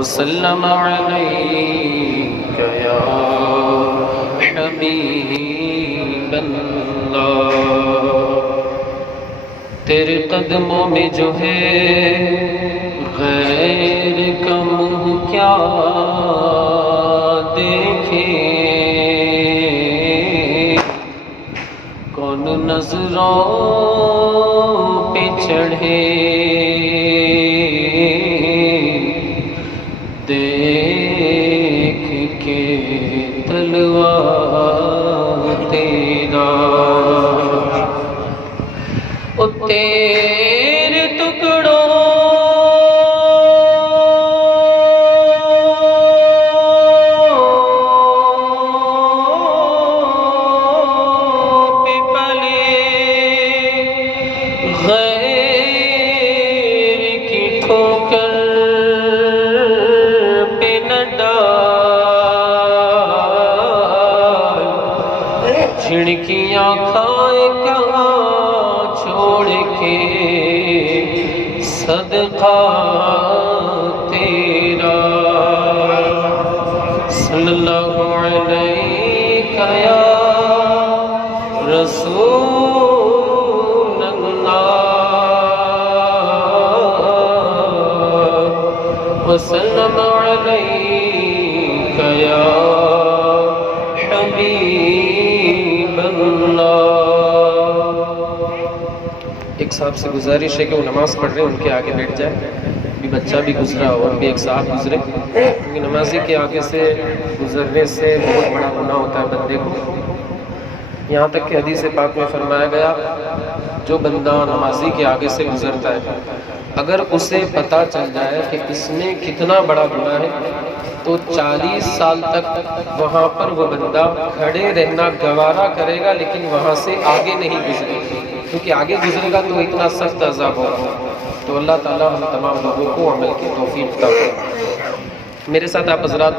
وسلم عليك يا حبيب اللہ۔ تیرے قدموں میں جو ہے غیر کا منہ کیا دیکھے، کون نظروں پہ چڑھے دیکھ کے تلوار تیرا، او تیرے ٹکڑوں پہ پلے غیر کی ٹھوکر پہ نہ ڈال، جھڑکیاں کھائے کہاں چھوڑ کے صدقہ تیرا، صلی اللہ علیہ یا رسول اللہ، وسلم علیک یا حبیب اللہ۔ ایک صاحب سے گزارش ہے کہ وہ نماز پڑھ رہے ہیں، ان کے آگے بیٹھ جائے، بھی بچہ بھی گزرا اور بھی ایک صاحب گزرے، کیونکہ نمازی کے آگے سے گزرنے سے بہت بڑا گناہ ہوتا ہے بندے کو۔ یہاں تک کہ حدیث پاک میں فرمایا گیا جو بندہ نمازی کے آگے سے گزرتا ہے اگر اسے پتہ چل جائے کہ اس میں کتنا بڑا گناہ ہے تو 40 سال تک وہاں پر وہ بندہ کھڑے رہنا گوارا کرے گا، لیکن وہاں سے آگے نہیں گزرے گا، کیونکہ آگے گزرے گا تو اتنا سخت عذاب ہوگا۔ تو اللہ تعالیٰ ہم تمام لوگوں کو عمل کی توفیق عطا فرمائے۔ میرے ساتھ آپ حضرات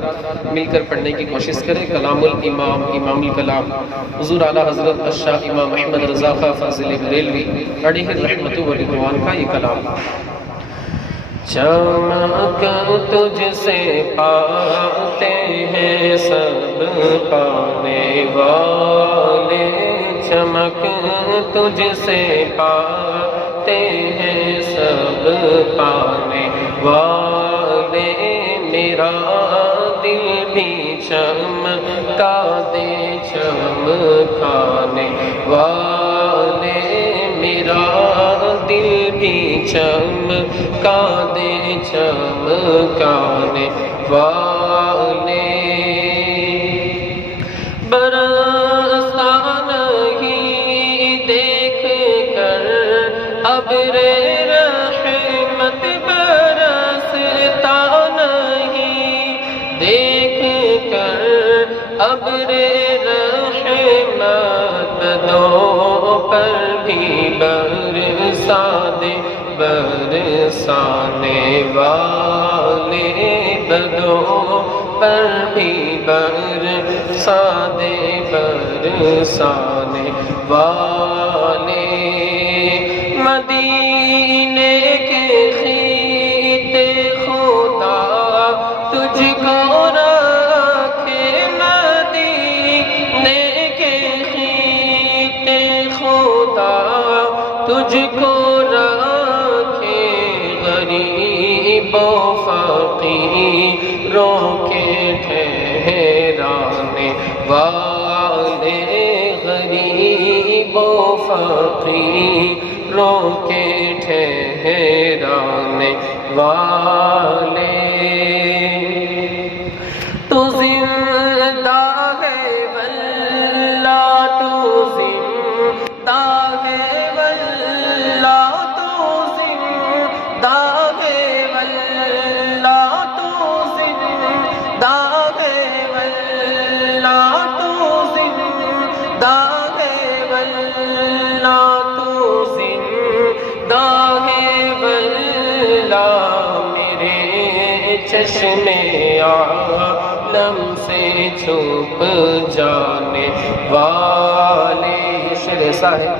مل کر پڑھنے کی کوشش کریں کلام الامام امام الکلام حضور اعلیٰ حضرت الشاہ امام احمد رضا خان فاضل بریلوی علیہ الرحمۃ والرضوان کا یہ کلام۔ چمک تجھ سے پاتے ہیں سب پانے والے، چمک تجھ سے پاتے ہیں سب پانے والے، میرا دل بھی چمکا دے چمکانے والے، میرا دل بھی چمکا دے چمکانے والے، برستا نہیں دیکھ کر ابر رحمت، برستا نہیں دیکھ کر ابر رحمت، بدوں پر بھی برسا دے برسانے والے، بدوں پر بھی برسا دے برسانے والے، مدینے کے خیتے خدا تجھ کو رکھے، مدینے کے خیتے خدا تجھ کو رکھے، غریب و فقیروں کے ٹھہرانے والے، غریب و فقیروں کے ٹھہرانے والے، تو زندہ ہے واللہ، تو زندہ ہے واللہ، تو زندہ ہے واللہ، تو زندہ ہے واللہ، تو زندہ ہے واللہ، تو زندہ ہے واللہ، میرے چشمے عالم سے چھپ جانے والے۔ یہ شعر ایسا ہے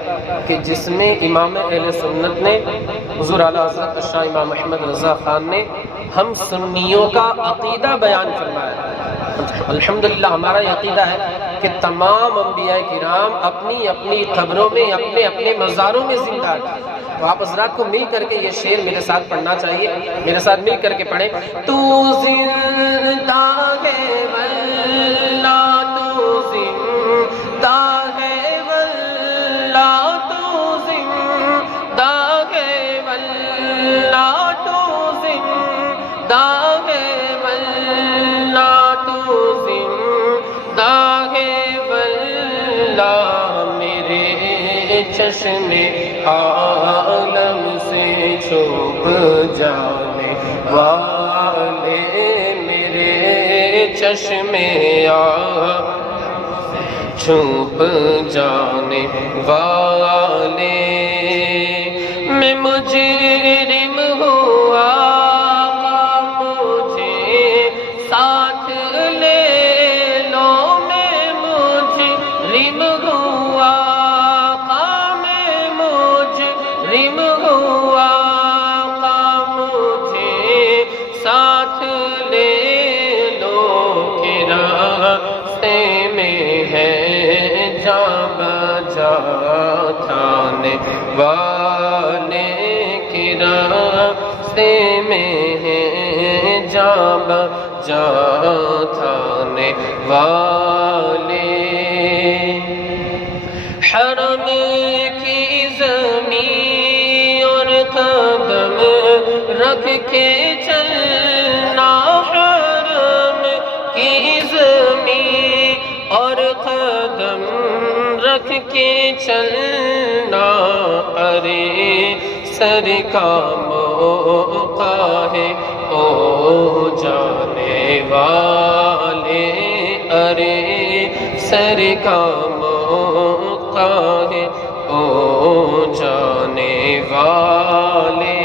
کہ جس میں امام اہل سنت نے حضور اعلیٰ حضرت شاہ امام احمد رضا خان نے ہم سنیوں کا عقیدہ بیان فرمایا ہے۔ الحمدللہ ہمارا یہ عقیدہ ہے کہ تمام انبیاء کرام اپنی اپنی قبروں میں اپنے اپنے مزاروں میں زندہ تھے۔ تو آپ حضرات کو مل کر کے یہ شعر میرے ساتھ پڑھنا چاہیے، میرے ساتھ مل کر کے پڑھیں۔ تو زندہ ہے واللہ، تو زندہ ہے واللہ، تو زندہ ہے واللہ، تو زندہ ہے واللہ، تو زندہ ہے واللہ، میرے چشم عالم سے چھپ جانے والے، میرے چشم عالم سے چھپ جانے والے، میں مجرم ہوا مجھے ساتھ لے لو، میں مجرم ہوا رم ہوا مجھے ساتھ لے لو، کہ راستے میں ہے جاں بجا تھانے والے، کہ راستے میں ہے جاں بجا تھانے والے، حرم کی زمین اور قدم رکھ کے چلنا، حرم کی زمین اور قدم رکھ کے چلنا، ارے سر کا موقع ہے او جانے والے، ارے سر کا موقع ہے او جانے والے۔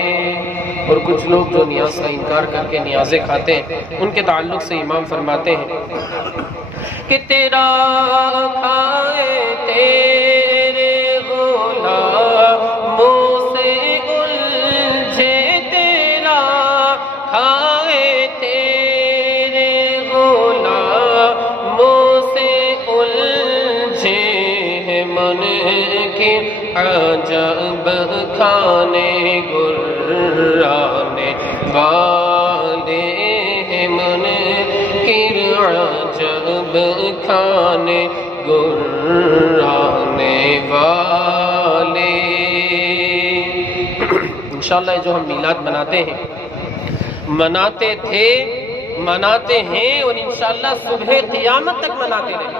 اور کچھ لوگ جو نیاز کا انکار کر کے نیازیں کھاتے ہیں، ان کے تعلق سے امام فرماتے ہیں کہ تیرا کھائے تیرے غلاموں سے الجھے، تیرا کھائے تیرے غلاموں سے الجھے، منکر عجب کھانے گرانے والے، منکر عجب کھانے گرانے والے۔ انشاءاللہ جو ہم میلاد مناتے ہیں، مناتے تھے، مناتے ہیں، اور انشاءاللہ صبح قیامت تک مناتے رہیں،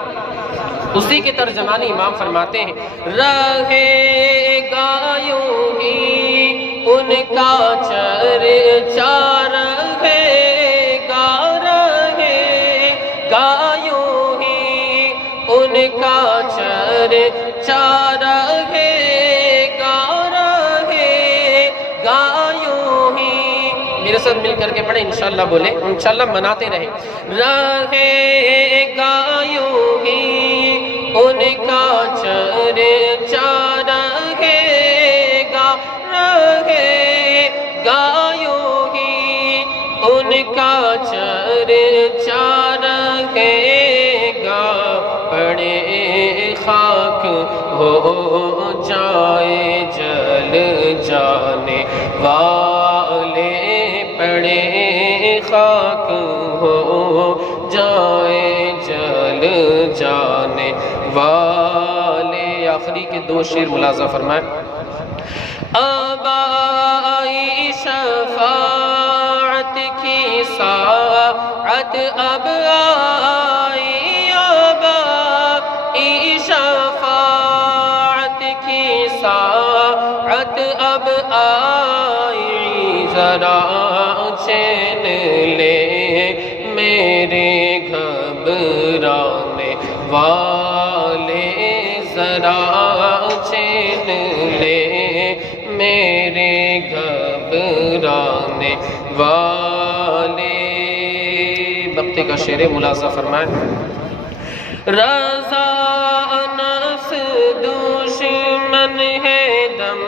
اسی کے ترجمانی امام فرماتے ہیں، رہے گا یوں ہی ان کا چرچا، رہے گا یوں ہی ان کا چرچا، رہے گا یوں ہی، میرے ساتھ مل کر کے پڑھیں، انشاءاللہ بولیں، انشاءاللہ مناتے رہیں، رہے گا یوں ہی ان کا چرچا، رہے گا یوں ہی ان کا چرچا، رہے گا، پڑے خاک ہو جائے جل جانے والے، پڑے خاک ہو جائے جل جانے والے۔ آخری کے دو شعر ملاحظہ فرمائیں۔ اب آئی شفاعت کی ساعت، اب آئی، اب آئی شفاعت کی ساعت، اب آئی، ذرا چین لے میرے گھبرانے والے، ذرا چین لے میرے گھبرانے والے۔ وقت کا شعر ملاحظہ فرمائیں۔ رضا نفس دشمن ہے دم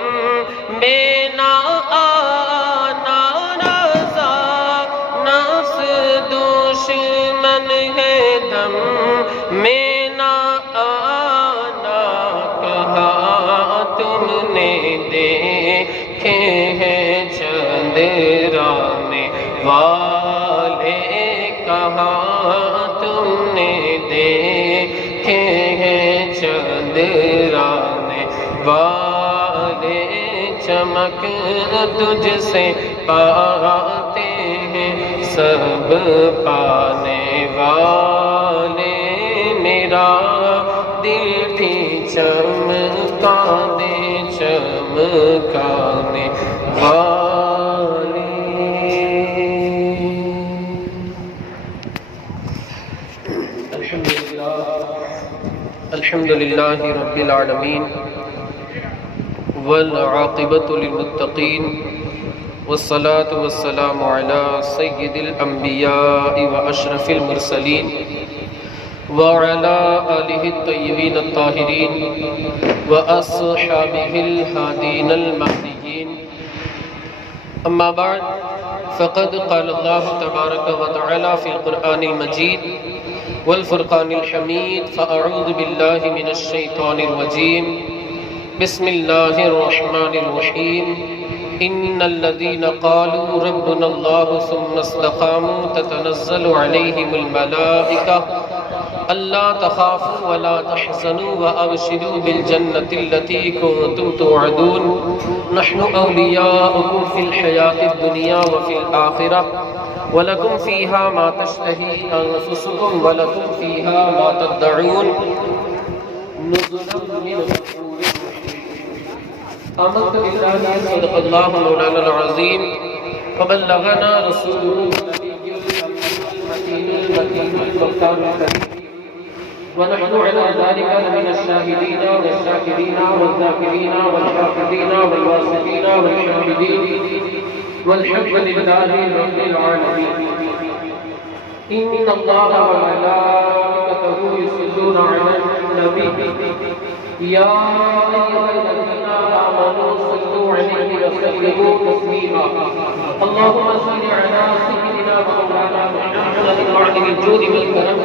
بے نہ آنا، رضا میں نہ آنا کہا تم نے دیکھے ہیں چندرانے والے کہاں تم نے دیکھے ہیں چندرانے والے چمک تجھ سے پاتے ہیں سب پانے والے میرا دل بھی چمکانے چمکانے والے الحمد للہ رب العالمین والعاقبۃ للمتقین والصلاة والسلام على سید الانبیاء واشرف المرسلین وعلى آلہ الطیبین الطاہرین واصحابہ الہادین المہدیین اما بعد فقد قال اللہ تبارک وتعالی فی القرآن المجید والفرقان الحمید فاعوذ باللہ من الشیطان الرجیم بسم اللہ الرحمن الرحیم ان الذين قالوا ربنا الله ثم استقاموا تتنزل عليهم الملائكة الا تخافوا ولا تحزنوا وابشروا بالجنة التي كنتم توعدون نحن اولياؤكم في الحياة الدنيا وفي الآخرة ولكم فيها ما تشتهي انفسكم ولكم فيها ما تدعون نزلا من غفور آمنت بالله صدق الله مولانا العظيم وبلغنا رسوله النبي الأمين المكين المختار الكريم ونحن على ذلك لمن الشاهدين والشاكرين والذاكرين والحافظين والواصفين والحامدين والحمد لله رب العالمين إن الله وملائكته يصلون على النبي يا أيها الذين آمنوا صلوا عليه وسلموا تسليما اللهم صل على سيدنا مولانا محمد وعلى الجود والكرم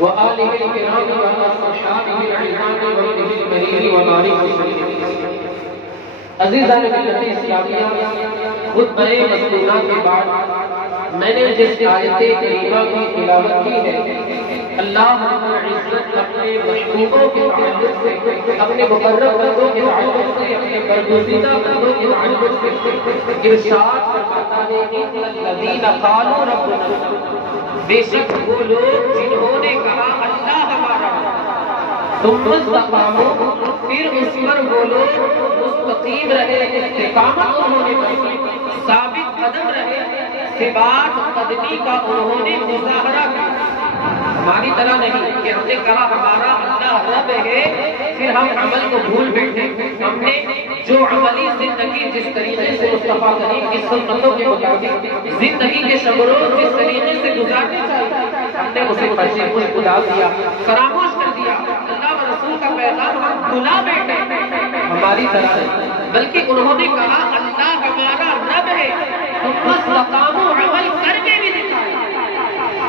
وآله الكرام وعلى أصحابه العظام وابنه الكريم وبارك وسلم عزیزان ملت اسلامیہ خطبہ مسنونہ کے بعد میں نے جس آیت کریمہ کی تلاوت کی ہے اللہ رب العزت اپنے محبوبوں کے تعلق سے اپنے مقرب بندوں کے تعلق سے اپنے برگزیدہ بندوں کے تعلق سے ارشاد فرماتا ہے ان الذین قالوا ربنا بے شک وہ لوگ جنہوں نے کہا اللہ ہمارا ثم استقاموا پھر اس پر وہ لوگ مستقیم رہے استقامت انہوں نے ثابت قدم رہے ثبات قدمی کا انہوں نے مظاہرہ کیا ہماری طرح نہیں کہ ہم نے کہا ہمارا اللہ رب ہے پھر ہم عمل کو بھول بیٹھے ہم نے جو عملی زندگی جس طریقے سے مصطفیٰ کریم کی سنتوں کے مطابق زندگی کے شب و روز جس طریقے سے گزارنے چاہیے ہم نے اسے پشیماں خدا دیا فراموش کر دیا اللہ و رسول کا پیغام ہم بھلا بیٹھے ہماری طرح نہیں بلکہ انہوں نے کہا اللہ ہمارا رب ہے ثم استقاموا عمل کر کے بھی دکھائے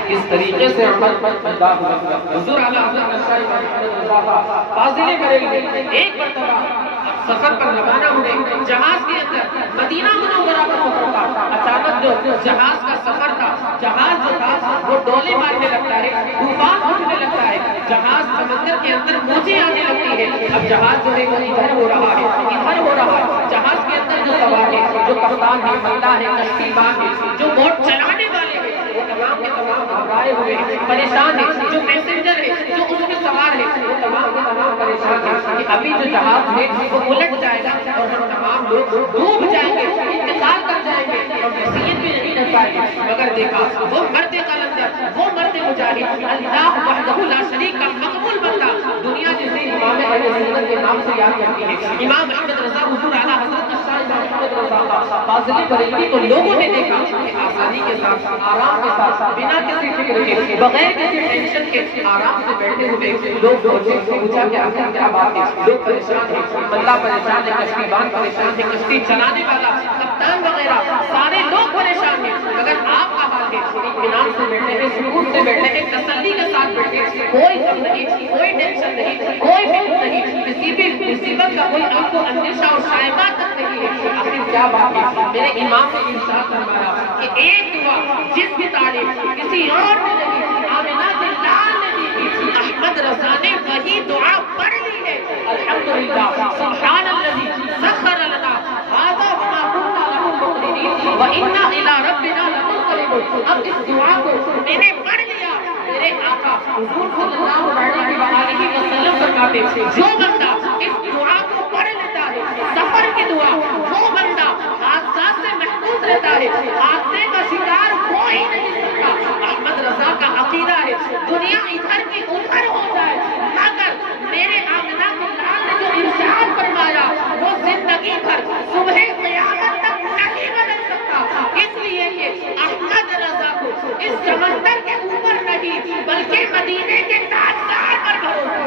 اس طریقے سے عمل پر پیدا ہوا حضور اعلیٰ حضرت شاہ فاضل بریلوی ایک مرتبہ سفر پر روانہ ہوئے جہاز کے اندر مدینہ منورہ پر سفر تھا اچانک جو جہاز کا سفر تھا جہاز جو تھا وہ ڈولے مارنے لگتا ہے طوفان اٹھنے لگتا ہے جہاز سمندر کے اندر موجیں آنے لگتی ہے اب جہاز جو ہے وہ ادھر ہو رہا ہے جہاز کے اندر جو سوار ہے جو کپتان ہے ملا ہے کشتی بان ہے جو بوٹ چلانے والے ہیں وہ تمام کے تمام گھبرائے ہوئے ہیں پریشان ہیں جو پیسنجر ہے جو اس میں سوار ہے وہ تمام کے تمام پریشان ہیں کہ ابھی جو جہاز ہے وہ الٹ جائے گا اور ہم تمام لوگ ڈوب جائیں گے انتقال کر جائیں گے اور نصیحت بھی نہیں کر پائیں گے مگر دیکھا وہ مرد قلندر وہ مرد مجاہد اللہ وحدہ لا شریک کا مقبول بندہ دنیا جسے امام اہل سنت کے نام سے یاد کرتی ہے امام احمد رضا حضور اعلیٰ حضرت شاہ احمد رضا فاضل بریلوی کو لوگوں نے دیکھا کہ آسانی کے ساتھ آرام کے ساتھ بنا کسی فکر کے بغیر کسی ٹینشن کے آرام سے بیٹھے ہوئے لوگ پوچھا کہ آخر کیا بات ہے لوگ پریشان ہیں بندہ پریشان ہے کشتی بان پریشان ہے کشتی چلانے والا کپتان وغیرہ سارے لوگ پریشان ہیں اگر آپ کا حال ہے اطمینان سے بیٹھے ہیں سکون سے بیٹھے ہیں تسلی کے ساتھ بیٹھے کوئی غم نہیں، کوئی ٹینشن نہیں، کوئی فکر نہیں، کسی بھی مصیبت کا کوئی آپ کو اندیشہ اور شائبہ تک نہیں ہے۔ آخر کیا بات ہے، میرے امام نے ارشاد فرمایا کہ ایک دعا جس کی تعلیم کسی اور نے نہیں، آمنہ کے لال نے دی تھی، احمد رضا نے وہی دعا پڑھ لی ہے۔ الحمدللہ سبحان الذی سخر لنا ھذا وما كنا له مقرنین وإنا إلی ربنا لمنقلبون۔ اب اس دعا کو میں نے پڑھ لیا، میرے آقا حضور صلی اللہ علیہ وسلم فرماتے ہیں جو بندہ اس دعا کو پڑھ لیتا ہے، سفر کی دعا، جو بندہ حادثات سے محفوظ رہتا ہے، حادثے کا شکار ہو ہی نہیں سکتا۔ احمد رضا کا عقیدہ ہے دنیا ادھر کی ادھر ہو جائے مگر میرے آمنہ کے لال نے جو ارشاد فرمایا وہ زندگی بھر صبح قیامت تک نہیں بدل سکتا، اس لیے کہ احمد رضا کو اس سمندر کے اوپر نہیں بلکہ مدینے کے تاجدار پر بھروسہ،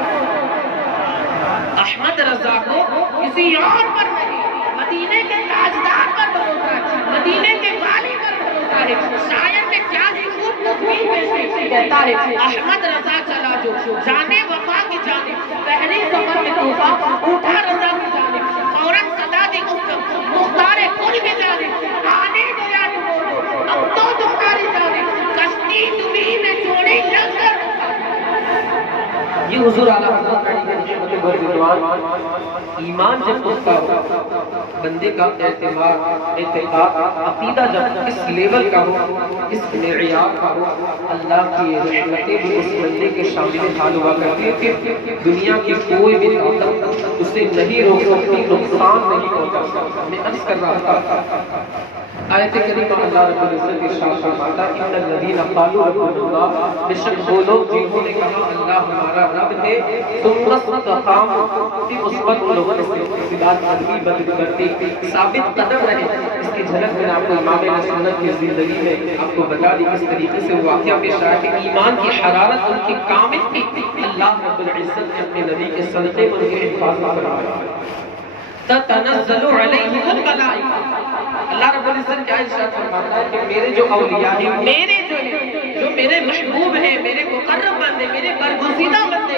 احمد رضا کو کسی اور پر نہیں مدینے کے تاجدار پر بھروسہ ہے، مدینے کے والی پر بھروسہ ہے۔ شاعر نے کیا ہی خوب تصویر پیش کی، کہتا ہے احمد رضا چلا جو جانے وفا کی جانب، پہلی سفر میں طوفان اٹھا رضا کی جانب، فوراً صدا دی مختار کل کی جانب، آنے دیا ڈبو اب تو تمہاری جانب، کشتی تمہیں میں چھوڑی لنگر۔ یہ حضور اعلیٰ حضرت ایمان جب اٹھتا ہو، بندے کا اعتقاد عقیدہ جب اس لیول کا ہو، اس معیار کا ہو، اللہ کی رحمتیں بھی اس بندے کے شامل حال ہوا کرتی ہے کہ دنیا کی کوئی بھی طاقت اسے نہیں روک سکتی، نقصان نہیں ہوتا۔ میں عرض کر رہا تھا آیت کریمہ اللہ رب العزت ارشاد فرماتا ہے ان الذین قالوا ربنا اللہ، بے شک وہ لوگ جنہوں نے کہا اللہ ہمارا رب ہے، ثم استقاموا، پھر اس پر لوگوں سے استداد ادبی بدل کرتے ثابت قدم رہے۔ اس کی جھلک میں آپ کو امام اہل سنت کی زندگی میں آپ کو بتا دی کس طریقے سے واقعہ پیش آیا کہ ایمان کی حرارت ان کی کامل تھی، اللہ رب العزت نے اپنے نبی کے صدقے پر ان کے حفاظت فرمایا۔ تتنزل علیہم الملائکہ، اللہ رب العزت کیا ارشاد فرماتا ہے کہ میرے جو اولیاء ہیں، میرے جو میرے محبوب ہیں، میرے مقرب بندے، میرے برگزیدہ بندے،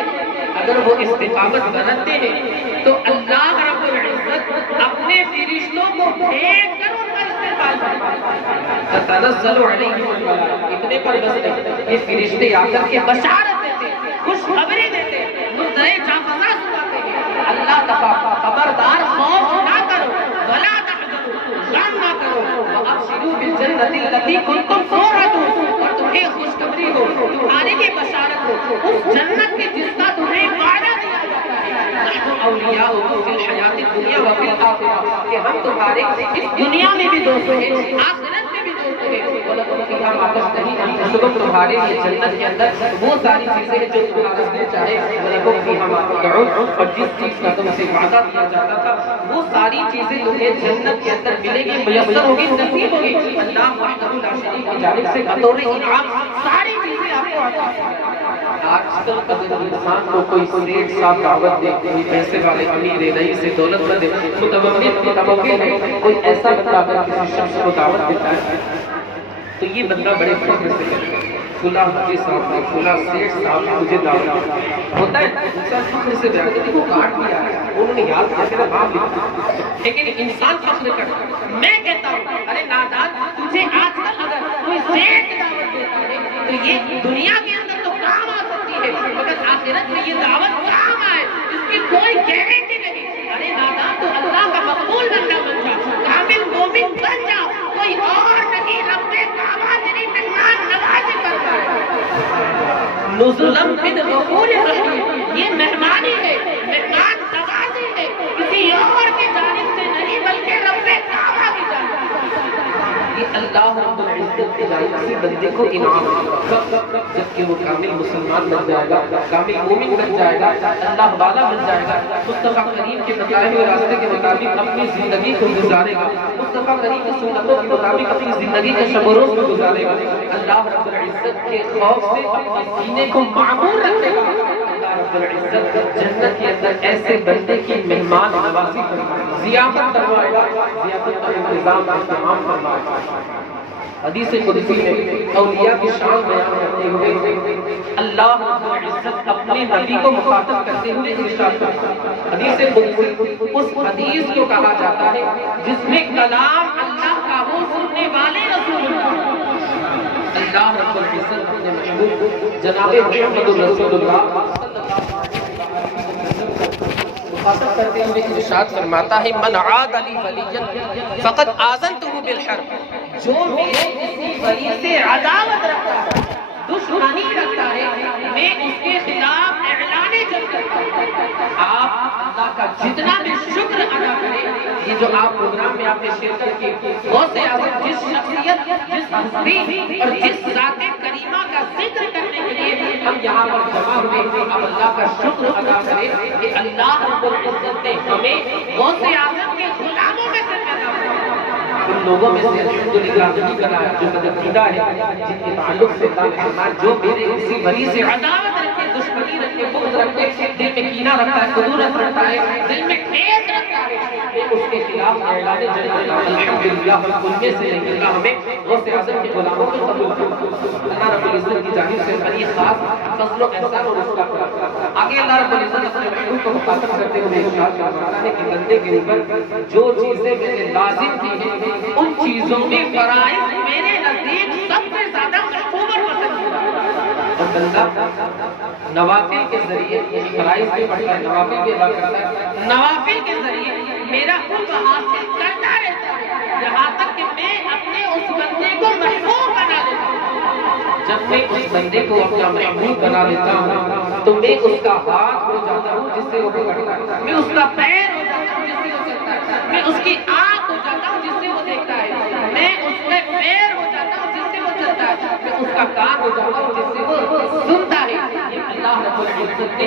اگر وہ استقامت برتتے ہیں تو اللہ رب العزت اپنے فرشتوں کو بھیج کر ان کا استقبال کرتا ہے۔ تتنزل علیہم الملائکہ، اتنے پر بس نہیں، یہ فرشتے آ کر کے بشارت دیتے، خوشخبری دیتے، مدعے جانفزا سناتے ہیں، اللہ تخافوا، خبردار خوف نہ کرو، ولا تحزنوا، غم نہ کرو، وابشروا بالجنة التي كنتم توعدون، اور تمہیں خوشخبری ہو، تمہارے لیے بشارت ہو اس جنت کے جس کا تمہیں وعدہ دیا جاتا ہے۔ نحن اولیاؤکم فی الحیاۃ الدنیا وفی الآخرہ، کہ ہم تمہارے اس دنیا میں بھی دوست ہیں، آخرت میں بھی دوست ہیں، وَلَكُمْ فِيهَا مَا تَشْتَهِي أَنفُسُكُمْ، تمہارے لیے جنت کے اندر وہ ساری چیزیں ہیں جو تمہارا دل چاہے، وَلَكُمْ فِيهَا مَا تَدْعُونَ، اور جس چیز کا تم سے وعدہ کیا جاتا تھا وہ ساری چیزیں تمہیں جنت کے اندر ملے گی، میسر ہوگی، نصیب ہوگی۔ اللہ وحدہ لا شریک کی جانب سے بطور انعام ساری چیزیں آپ کو عطا ہے۔ آج کل اگر انسان کو کوئی سیٹ صاحب دعوت دے، کوئی پیسے والے امیر ہے، رئیس ہے، دولت مند ہے، متمول ہے، کوئی ایسا بندہ اگر کسی شخص کو دعوت دیتا ہے تو یہ بندہ بڑے فخر سے کہتا ہے فلاں حافظ صاحب نے، فلاں سیٹ صاحب نے مجھے دعوت دی، ہوتا ہے انسان فخر سے بیان کہ دیکھو کاٹ دیا ہے، انہوں نے یاد کیا میرا نام لکھا، لیکن انسان فخر کرتا ہے۔ میں کہتا ہوں ارے نادان، تجھے آج کل اگر کوئی سیٹ دعوت دیتا ہے تو یہ دنیا کے اندر تو کام آ سکتی ہے مگر آخرت میں یہ دعوت کام آئے اس کی کوئی گارنٹی نہیں۔ ارے نادان تو اللہ کا مقبول بندہ بن جا، کامل مومن بن جا، کوئی اور نہیں، رب کعبہ تیری مہمان نوازی کرتا ہے۔ نزلا من غفور رحیم، یہ مہمانی ہے، مہمان نوازی ہے، کسی اور کی جانب سے نہیں بلکہ رب کعبہ کی جانب سے۔ یہ اللہ رب العزت کی جانب سے بندے کو انعام ہے، جبکہ وہ کامل مسلمان بن جائے گا، کامل مومن بن جائے گا، اللہ والا بن جائے گا، مصطفیٰ کریم کے بتائے ہوئے راستے کے مطابق اپنی زندگی کو گزارے گا، مصطفیٰ کریم کی سنتوں کے مطابق اپنی زندگی کا شب و روز کو گزارے گا، اللہ رب العزت کے خوف سے اپنے سینے کو معمور رکھے گا۔ اللہ رب العزت جنت کے اندر ایسے بندے کی مہمان نوازی فرمائے گا، ضیافت کروائے گا، ضیافت کا انتظام فرمائے گا۔ حدیث قدسی میں اولیاء کی شان بیان کرتے ہوئے اللہ رب العزت اپنے نبی کو مخاطب کرتے ہوئے ارشاد کرتا ہے، حدیث قدسی اس حدیث کو کہا جاتا ہے جس میں کلام اللہ کا وہ سننے والے رسول اللہ رب العزت اپنے محبوب جناب محمد رسول اللہ مخاطب کرتے ہوئے ارشاد فرماتا ہے من عاد لی ولیا فقد آذنتہ بالحرب، جو میرے کسی ولی سے عداوت رکھتا ہے، دشمنی رکھتا ہے، میں اس کے خلاف اعلان جنگ کرتا ہوں۔ آپ اللہ کا جتنا بھی شکر ادا کریں، یہ جو آپ پروگرام میں آپ نے شرکت کی، غوث اعظم جس شخصیت، جس ہستی اور جس ذات کریمہ کا ذکر کرنے کے لیے ہم یہاں پر جمع ہوئے، اب اللہ کا شکر ادا کریں کہ اللہ رب العزت نے ہمیں غوث اعظم کے غلاموں میں سے پیدا کیا، ان لوگوں میں سے الحمدللہ نہیں بنایا جو پسندیدہ ہے، جن کے تعلق سے جو میرے کسی ولی سے عداوت رکھے، دشمنی رکھے، بغض رکھے، دل میں کینہ رکھتا ہے، خدورت رکھتا ہے، دل میں ٹھیس رکھتا ہے، میں اس کے خلاف اعلان جنگ کرتا ہوں۔ الحمدللہ ہم ان میں سے نہیں، اللہ ہمیں غوث اعظم کے غلاموں کو قبول کرے۔ اللہ رب العزت کی جانب سے بڑی خاص فضل و احسان اور اس کا آگے اللہ رب العزت اپنے محبوب کو مخاطب کرتے ہوئے ارشاد فرماتا ہے کہ بندے کے اوپر جو چیزیں میں نے لازم کی ہیں ان چیزوں میں فرائض میرے نزدیک سب سے زیادہ محبوب اور پسندیدہ ہے، اور بندہ نوافل کے ذریعے، یعنی فرائض بھی پڑھتا ہے، نوافل بھی ادا کرتا ہے، نوافل کے ذریعے میرا قرب حاصل کرتا رہتا ہے یہاں تک کہ میں اپنے اس بندے کو محبوب بنا لیتا ہوں۔ جب میں اس بندے کو اپنا محبوب بنا لیتا ہوں تو میں اس کا ہاتھ ہو جاتا ہوں جس سے وہ پکڑتا ہے، میں اس کا پیر ہو جاتا ہوں جس سے وہ چلتا ہے، میں اس کی آنکھ ہو جاتا ہوں جس سے وہ دیکھتا ہے، میں اس کے پیر ہو جاتا ہوں جس سے وہ چلتا ہے، میں اس کا کان ہو جاتا ہوں جس سے وہ سنتا ہے۔ اللہ رب العزت نے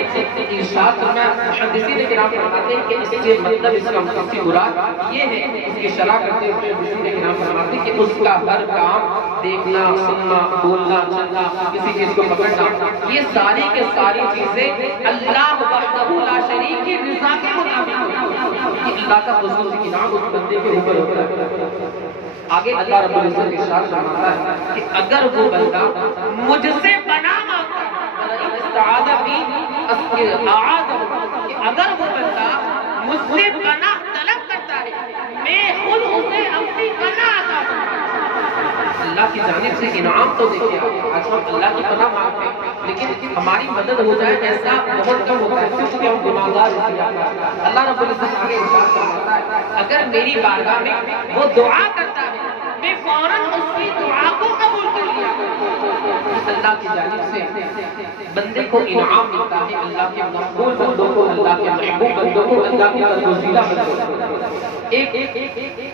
ارشاد فرمایا، محدثین کرام فرماتے ہیں کہ اس سے مطلب اس کا مقصد مراد یہ ہے، اس کی شرح کرتے ہوئے محدثین کرام فرماتے ہیں کہ اس کا ہر کام دیکھنا، سننا، بولنا، چلنا، کسی چیز کو پکڑنا، یہ ساری کے ساری چیزیں اللہ وحدہ لا شریک کی رضا کے مطابق کہ اللہ کا خصوصی انعام اس بندے کے اوپر ہوتا ہے۔ آگے اللہ رب العزت ارشاد فرماتا ہے کہ اگر وہ بندہ مجھ سے پناہ مانگتا ہے، کہ اگر وہ بندہ مجھ سے پناہ طلب کرتا ہے میں خود اسے اپنی پناہ عطا کرتا ہوں۔ اللہ کی جانب سے انعام تو دیکھیں، آج ہم اللہ کی پناہ مانگتے ہیں لیکن ہماری مدد ہو جائے ایسا بہت کم ہوتا ہے، کیونکہ ہم گناہگار ہوتے ہیں۔ اللہ رب العزت آگے ارشاد فرماتا ہے اگر میری بارگاہ میں وہ دعا کرتا ہے میں فوراً اس کی دعا کو قبول کر لیا۔ اللہ کی جانب سے بندے کو انعام ملتا ہے، اللہ کے مقبول بندوں کو، اللہ کے محبوب بندوں کو، اللہ کے برگزیدہ بندوں کو۔ ایک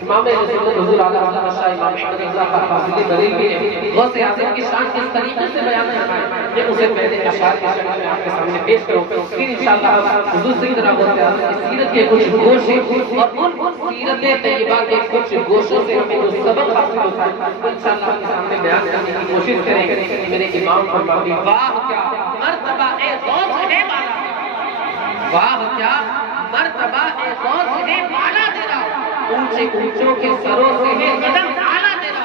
امام رسول حضور اعلیٰ حضرت شاہ امام احمد رضا فاضل بریلوی نے غوث اعظم کی شان کس طریقے سے بیان فرمائی، میں اسے پہلے اشعار کی شکل میں آپ کے سامنے پیش کروں، پھر انشاءاللہ حضور سیدنا غوث اعظم کی سیرت کے کچھ گوشے اور ان سیرت طیبہ کے کچھ گوشوں سے ہمیں جو سبق حاصل ہوتا ہے انشاءاللہ آپ کے سامنے بیان کرنے کی کوشش کریں گے۔ میرے امام فرماتے ہیں واہ کیا مرتبہ اے غوث ہے بالا، واہ کیا مرتبہ اے غوث ہے بالا تیرا، اونچے اونچوں کے سروں سے ہے قدم اعلیٰ تیرا،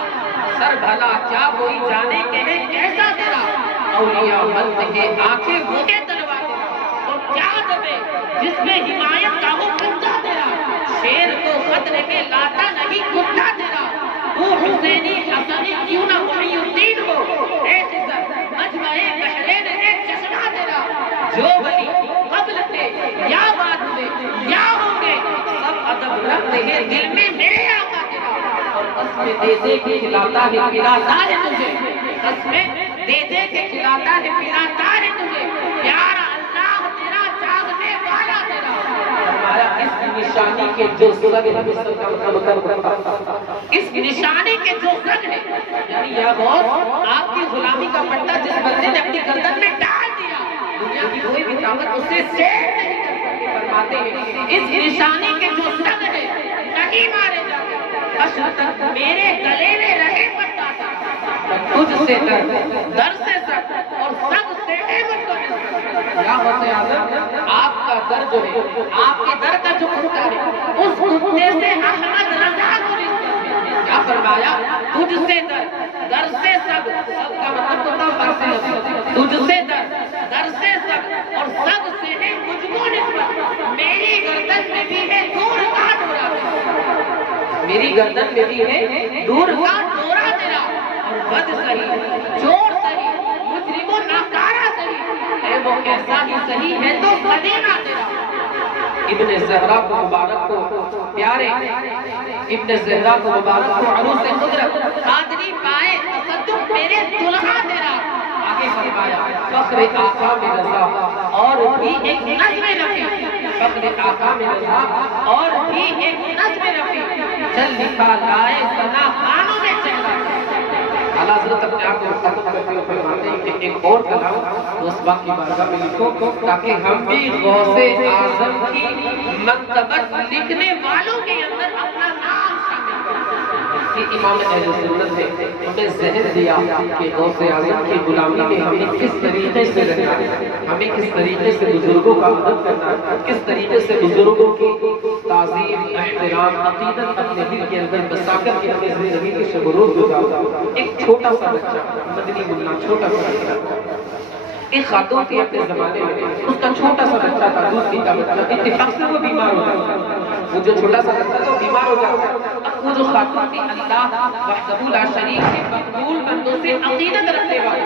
سر بھلا کیا کوئی جانے کہے کیسا تیرا، اولیاء بند کے آنکھیں بھوکے تلوا تیرا، اور کیا دبے جس میں حمایت کا ہو پنجہ تیرا، شیر کو خطرے میں لاتا نہیں کتا تیرا، وہ حسینی حسنی کیوں نہ محی الدین ہو، اے خزر مجمع بحرین ایک چشمہ تیرا، جو ولی قبل تھے یا بعد میں یا ہوں گے سب ادب رکھتے ہیں دل میں میرے آقا تیرا، اور قسمیں دے دے کے کھلاتا ہے پلاتا ہے تجھے، قسمیں دے دے کے کھلاتا ہے پلاتا ہے تجھے، پیارا اللہ تیرا جاگنے والا تیرا۔ ہمارا اس نشانی کے جو سگ ہے اس نشانی کے جو سگ ہے، یعنی یا غوث آپ کی غلامی کا پٹا جس بندے نے اپنی گردن میں ڈال دیا دنیا کی کوئی بھی طاقت اسے سیر نہیں کر سکتی۔ فرماتے ہیں اس نشانی کے جو سگ ہے نہیں مارے جاتے، حشر تک میرے گلے میں رہے پٹا تجھ سے در سے سگ اور سگ سے ہے منتظر۔ یا غوث اعظم آپ کا در جو ہے، آپ کے در کا جو کتا ہے اس کتے سے احمد رضا کو کیا فرمایا، تجھ سے در در سے سگ، سگ کا مطلب ہوتا ہے فارسی لفظ، تجھ سے در سے سگ، اور سگ سے ہے مجھ کو نسبت، میری گردن میں بھی ہے دور کا ڈورا تیرا، میری گردن میں بھی ہے دور کا ڈورا تیرا، اور بد سہی چور سہی مجرم و ناکارہ سہی ہے وہ کیسا ہی سہی ہے تو مدینہ تیرا۔ ابن زہرا کو مبارک کو پیارے ابن زہرا کو مبارک کو عروس قدرت قادری پائے تصدق میرے دلہا تیرا، آگے فرمایا فخر آقا میں رضا اور بھی ایک نظم رفیع، فخر آقا میں رضا اور بھی ایک نظم رفیع، چل لکھا لائے ثنا خانوں میں چہرہ۔ اللہ حضرت اپنے آپ کو ختم کرتے ہوئے فرماتے ہیں کہ ایک اور کلام اس وقت کی بارگاہ میں لکھو تاکہ ہم بھی غوث اعظم کی منقبت لکھنے والوں کے اندر اپنا نام شامل کریں۔ کہ امام اہل سنت نے ہمیں ذہن دیا کہ غوث اعظم کی غلامی میں ہمیں کس طریقے سے رہنا ہے، ہمیں کس طریقے سے بزرگوں کا ادب کرنا ہے، کس طریقے سے بزرگوں کی تعظیم احترام عقیدت اپنے دل کے اندر بسا کر کے اپنی زندگی کے شب و روز گزارنا۔ ایک چھوٹا سا بچہ مدنی ملا، چھوٹا سا بچہ، ایک خاتون تھی اپنے زمانے میں، اس کا چھوٹا سا بچہ تھا، دودھ پیتا بچہ، اتفاق سے وہ بیمار ہو جاتا، وہ جو چھوٹا سا بچہ تھا وہ بیمار ہو جاتا۔ اب وہ جو خاتون تھی اللہ وحدہ لا شریک کے مقبول بندوں سے عقیدت رکھنے والی،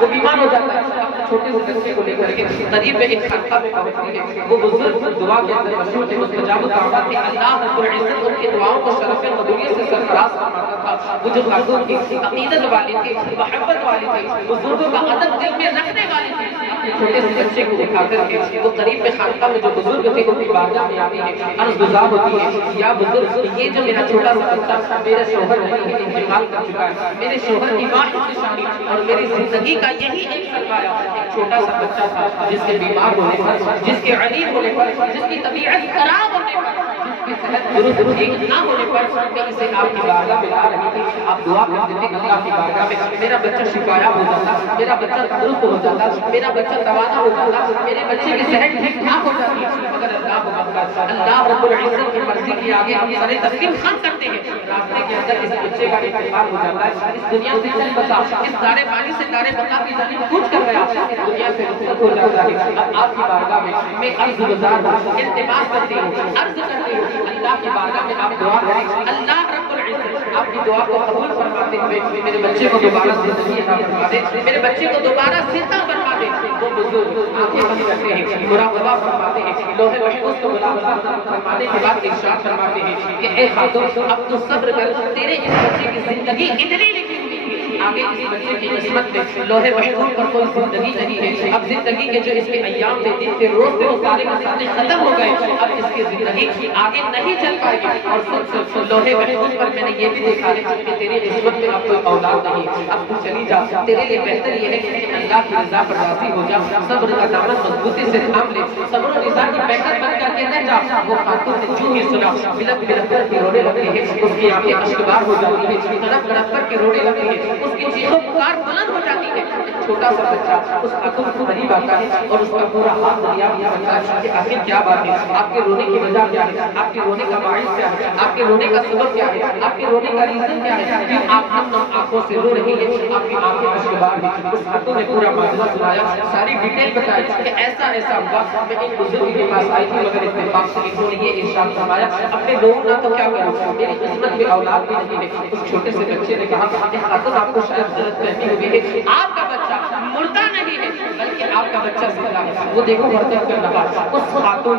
وہ بیمار ہو جاتا ہے، اپنے چھوٹے سے بچے کو لے کر کے قریب میں ایک خانقاہ میں پہنچتی ہے۔ وہ بزرگ دعا کے اندر مشہور تھے، مستجاب الدعوات تھے، اللہ رب العزت ان کی دعاؤں کو شرف قبولیت سے سرفراز فرماتا تھا۔ وہ جو خاتون کی عقیدت والی تھی، محبت والی تھی، بزرگوں کا ادب دل میں رکھنے والی تھی، اپنے چھوٹے سے بچے کو دکھا کر کے وہ قریب میں خانقاہ میں جو بزرگ تھے ان کی بارگاہ میں آتی ہے، عرض گزار ہوتی ہے یا بزرگ یہ جو میرا چھوٹا سا بچہ میرے شوہر نہیں ہے، انتقال کر چکا ہے، میرے شوہر کی ماں شانی اور میری زندگی کا یہی ایک سرمایہ ایک چھوٹا سا بچہ تھا جس کے بیمار ہونے پر، جس کے علیم ہونے پر، جس کی طبیعت خراب ہونے پر، جس کی صحت درست ٹھیک نہ ہونے پر میں اسے آپ کی بارگاہ میں لا رہی تھی۔ آپ دعا کرتے تھے اللہ کی بارگاہ میں میرا بچہ شفایاب ہو جاتا، میرا بچہ تندرست ہو جاتا، میرا بچہ توانا ہو جاتا، میرے بچے کی صحت ٹھیک ٹھاک ہو جاتی۔ مگر اللہ رب العزت کی مرضی کے آگے ہم سارے تسلیم خم کرتے ہیں، راستے کے اندر اس بچے کا انتقال ہو جاتا ہے، اس دنیا سے چل بسا، اس دارے پانی سے دارے بقا کی جانب کوچ کر گیا، اس دنیا سے رخصت ہو جاتا ہے۔ اب آپ کی بارگاہ میں عرض گزار ہوں، التماس کرتی ہوں، عرض کرتی ہوں اللہ کی بارگاہ میں آپ دعا کریں، اللہ رب العزت آپ کی دعا کو قبول فرماتے ہوئے میرے بچے کو دوبارہ زندگی عطا فرما دے، میرے بچے کو دوبارہ زندہ فرما دے۔ وہ بزرگ آنکھیں بند کرتے ہیں، مراقبہ فرماتے ہیں، لوح محفوظ کو ملاحظہ فرمانے کے بعد ارشاد فرماتے ہیں کہ اے خاتون اب تو صبر کر، تیرے اس بچے کی زندگی اتنی لکھی ہوئی ہے، آگے اس بچے کی قسمت میں لوح محفوظ پر کوئی زندگی نہیں ہے، اب زندگی کے جو اس کے ایام تھے، دن کے روز تھے، وہ سارے کے سارے ختم ہو گئے، اب اس کی زندگی آگے نہیں چل پائے گی۔ اور لوح محفوظ پر میں نے یہ بھی دیکھا ہے کہ تیری قسمت میں اب کوئی اولاد نہیں، اب تو چلی جا، تیرے لیے بہتر یہ ہے کہ اللہ کی رضا پر راضی ہو جا، صبر کا دامن مضبوطی سے تھام لے، صبر و رضا کی بیعت بن کر کے رہ جا۔ وہ خاتون نے جو ہی سنا بلک بلک کر کے رونے لگتی ہے، اس کی آنکھیں اشکبار ہو جاتی ہے، تڑپ تڑپ کر کے رونے لگتی ہے، اس کی چیخوں پکار بلند ہو جاتی ہے۔ چھوٹا سا بچہ اس خاتون کو قریب آتا ہے اور اس کا پورا ہاتھ دریا میں بنتا ہے کہ آخر کیا بات ہے، آپ کے رونے کی وجہ کیا ہے، آپ کے رونے کا باعث کیا ہے، آپ کے رونے کا سبب کیا ہے، آپ کے رونے کا ریزن کیا ہے، کیوں آپ نم نم آنکھوں سے رو رہی ہے، آپ کی آنکھیں اشکبار ہیں۔ اس خاتون نے پورا معاملہ سنایا، ساری ڈیٹیل بتائی کہ ایسا ایسا ہوا، میں ایک بزرگ کے پاس آئی تھی مگر اتفاق سے انہوں نے یہ ارشاد فرمایا اپنے لوگوں نہ تو کیا کروں، میری قسمت میں اولاد بھی نہیں ہے۔ اس چھوٹے سے بچے نے کہا کہ خاتون آپ کو شاید غلط فہمی ہوئی ہے، آپ کا بچہ مردہ نہیں ہے بلکہ آپ کا بچہ زندہ ہے۔ وہ دیکھو حرکت کر رہا، اس خاتون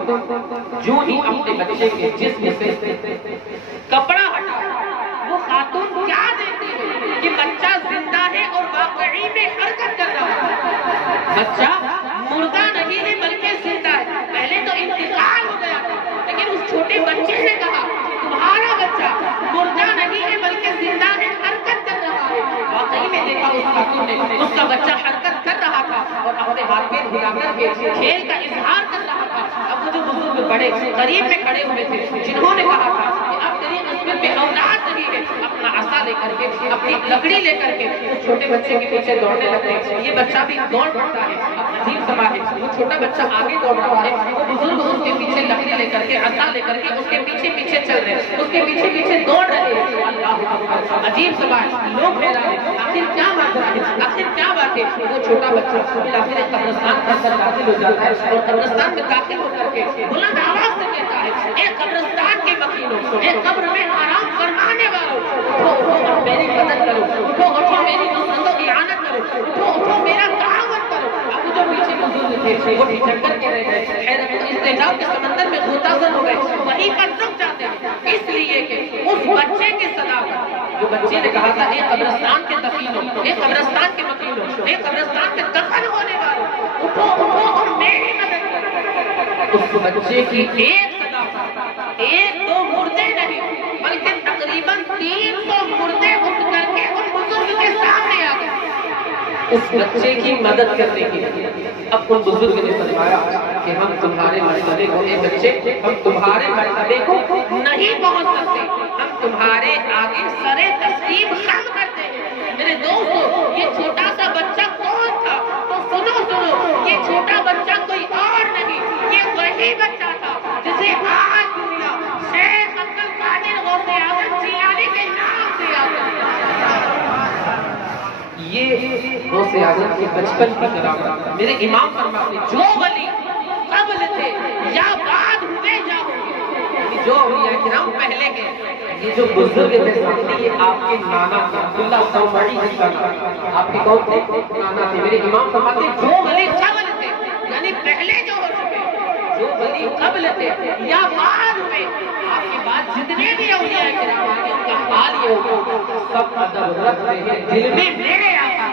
جو ہی اپنے بچے کے جسم سے کپڑا ہٹا، وہ خاتون کیا دیکھتی ہے کہ بچہ زندہ ہے اور واقعی میں حرکت کر رہا ہے، بچہ مردہ نہیں ہے بلکہ زندہ ہے۔ پہلے تو انتقال ہو گیا تھا لیکن اس چھوٹے بچے سے کہا تمہارا بچہ مردہ نہیں ہے بلکہ زندہ ہے، حرکت کر رہا ہے۔ واقعی میں دیکھا اس خاتون نے اس کا بچہ حرکت کر رہا تھا اور اپنے ہاتھ پیر ہلا کر کے کھیل کا اظہار کر رہا تھا۔ اب وہ جو بزرگ بڑے قریب میں کھڑے ہوئے تھے جنہوں نے کہا تھا کہ اب تیری قسمت میں اولاد نہیں ہے، اپنا عصا لے کر کے اپنی لکڑی لے کر کے اس چھوٹے بچے کے پیچھے دوڑنے لگتے ہیں۔ یہ بچہ بھی دوڑ پڑتا ہے، اب عجیب سما ہے، وہ چھوٹا بچہ آگے دوڑ رہا ہے، وہ بزرگ اس کے پیچھے لکڑی لے کر کے عصا لے کر کے اس کے پیچھے پیچھے چل رہے ہیں، اس کے پیچھے پیچھے دوڑ رہے ہیں۔ اللہ عجیب سما ہے، لوگ حیران ہیں، وہ چھوٹا بچہ بالآخر قبرستان کے اندر داخل ہو جاتا ہے اور قبرستان میں داخل ہو کر کے بلند آواز سے کہتا ہے اے قبرستان کے وکیلوں، اے قبر میں آرام فرمانے والوں، اٹھو اٹھو اور میری مدد کرو، اٹھو اٹھو میری نصرت و اعانت کرو، اٹھو اٹھو میرا تعاون کرو۔ اب جو پیچھے بزرگ تھے وہ ٹھٹک کر کے رہ گئے، حیرت و استعجاب کے سمندر میں غوطہ زن ہو گئے، وہیں پر رک جاتے ہیں، اس لیے کہ اس بچے کے صدا جو بچے نے کہا تھا اے قبرستان کے دفینوں، اے قبرستان کے وکیلوں، اے قبرستان کے دفن ہونے والوں، اٹھو اٹھو اور میری مدد کرو۔ اس بچے کی ایک صدا ایک دو مردے نہیں بلکہ تقریباً 300 مردے اٹھ کر کے ان بزرگ کے سامنے آ گئے اس بچے کی مدد کرنے کے لیے۔ اب ان بزرگ نے فرمایا کہ ہم تمہارے مرتبے کو، اے بچے ہم تمہارے مرتبے کو نہیں پہنچ سکتے، ہم تمہارے آگے سر تسلیم خم کرتے ہیں۔ میرے دوستو یہ چھوٹا سا بچہ کون تھا؟ تو سنو یہ چھوٹا بچہ کوئی اور نہیں، یہ وہی بچہ تھا جسے آج دنیا شیخ عبد القادر غوث اعظم جیلانی کے نام سے یاد کرتی ہے۔ یہ غوث اعظم کے بچپن کی کرامت۔ میرے امام فرماتے ہیں جو ولی قبل تھے یا بعد ہوئے یا ہوں گے، جو اولیاء کرام پہلے کے، یہ جو بزرگ تھے یہ آپ کے نانا تھے، عبداللہ سومری کا نام، آپ کے کون تھے؟ نانا تھے۔ میرے امام فرماتے ہیں جو ولی قبل تھے یعنی پہلے جو ہو چکے، جو ولی قبل تھے یا بعد ہوئے، آپ کے بعد جتنے بھی اولیاء کرام آئے ان کا حال یہ ہوگا سب ادب رکھتے ہیں دل میں میرے آقا،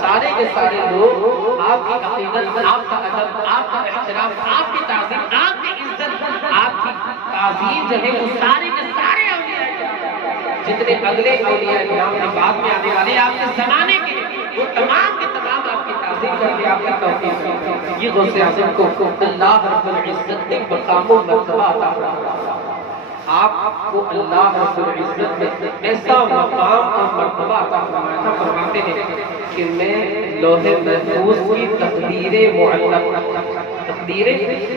سارے کے سارے لوگ آپ کی عقیدت، آپ کا ادب، آپ کا احترام، آپ کی تعظیم، آپ کی عزت، آپ کی تعظیم جو ہے وہ سارے کے سارے اولیاء کرام، جتنے اگلے اولیاء کرام کے بعد میں آنے والے آپ کے زمانے کے وہ تمام کے تمام آپ کی تعظیم کر کے آپ کی توقیر کرتے ہیں۔ یہ غوث اعظم کو اللہ رب العزت نے مقام و مرتبہ عطا فرمایا، آپ کو اللہ رب العزت نے ایسا مقام اور مرتبہ عطا فرمایا، فرماتے ہیں کہ میں لوح محفوظ کی تقدیر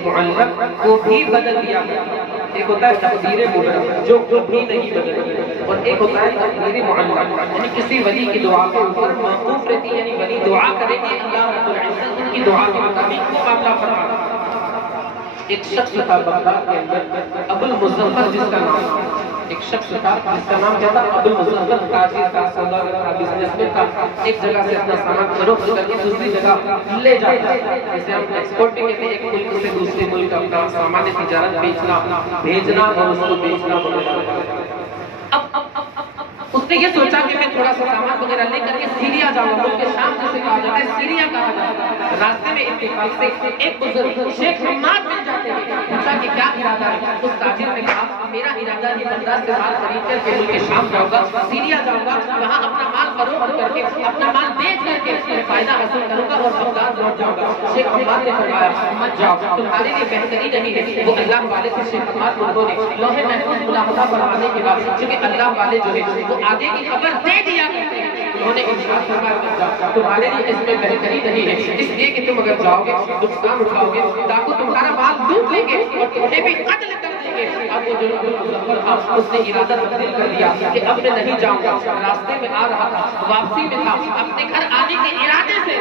معلق کو بھی بدل دیا۔ ایک ہوتا ہے تقدیر معلق جو کبھی نہیں بدلتی، اور ایک ہوتا ہے تقدیر معلق یعنی کسی ولی کی دعا کے اوپر موقوف رہتی ہے، یعنی ولی دعا کرے گی اللہ رب العزت ان کی دعا کے مطابق وہ معاملہ فرماتا ہے۔ ایک شخص تھا بغداد کے اندر ابو المظفر جس کا نام تھا، ایک شخص تھا جس کا نام کیا تھا؟ ابو المظفر، تاجر تھا، سوداگر تھا، بزنس مین تھا، ایک جگہ سے اپنا سامان فروخت کر کے دوسری جگہ لے جاتا ہے، جیسے ہم ایکسپورٹ بھی کہتے ہیں، ایک ملک سے دوسرے ملک اپنا سامان تجارت بیچنا بھیجنا اور اس کو بیچنا وغیرہ۔ اس نے یہ سوچا کہ میں تھوڑا سا سامان وغیرہ لے کر کے سیریا جاؤں گا، ملک شام جسے کہا جاتا ہے سیریا کہا جاتا ہے۔ راستے میں اتفاق سے ایک بزرگ شیخ حماد مل جاتے ہیں، پوچھا کہ کیا ارادہ ہے؟ اس تاجر نے کہا میرا ارادہ یہ بغداد سے مال خرید کر کے ملک شام جاؤں گا، سیریا جاؤں گا، وہاں اپنا مال فروخت کر کے اپنا مال بیچ کر کے فائدہ حاصل کروں گا اور بغداد لوٹ جاؤں گا۔ شیخ حماد نے فرمایا مت جاؤ، تمہارے لیے بہتری نہیں ہے۔ وہ اللہ والے تھے شیخ حماد، انہوں نے لوح محفوظ ملاحظہ فرمانے کے بعد چونکہ اللہ والے جو ہے وہ آگے کی خبر دے دیا کرتے ہیں، انہوں نے ارشاد فرمایا تمہارے لیے اس میں بہتری نہیں ہے، اس لیے کہ تم اگر جاؤ گے نقصان اٹھاؤ گے، ڈاکو تمہارا مال لوٹ لیں گے اور تمہیں بھی قتل کر دیں گے۔ اب وہ جو مظفر تھا اس نے ارادہ تبدیل کر دیا کہ اب میں نہیں جاؤں گا، راستے میں آ رہا تھا، واپسی میں تھا، اپنے گھر آنے کے ارادے سے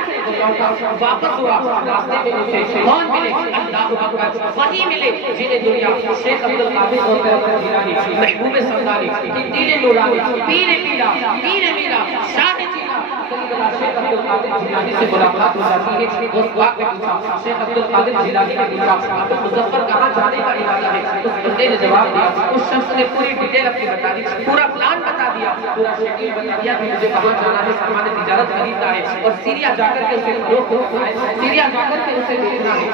واپس ہوا، راستے میں اسے کون ملے؟ اللہ اکبر، وہی ملے جنہیں دنیا شیخ عبد القادر غوث اعظم جیلانی، محبوب سمدانی، قندیل نورانی، پیر پیرا، پیر میرا، شاہ جیلا، سیدنا شیخ عبد القادر جیلانی سے ملاقات ہو جاتی ہے۔ اس بات نے پوچھا شیخ عبد القادر جیلانی نے پوچھا اب مظفر کہاں جانے کا ارادہ ہے؟ اس بندے نے جواب دیا، اس شخص نے پوری ڈیٹیل اپنی بتا دی، پورا پلان بتا دیا، پورا شیڈول بتا دیا کہ مجھے کہاں جانا ہے، سامان تجارت خریدنا ہے اور سیریا جا کر کے اسے فروخت کرنا ہے، سیریا جا کر کے اسے بیچنا ہے۔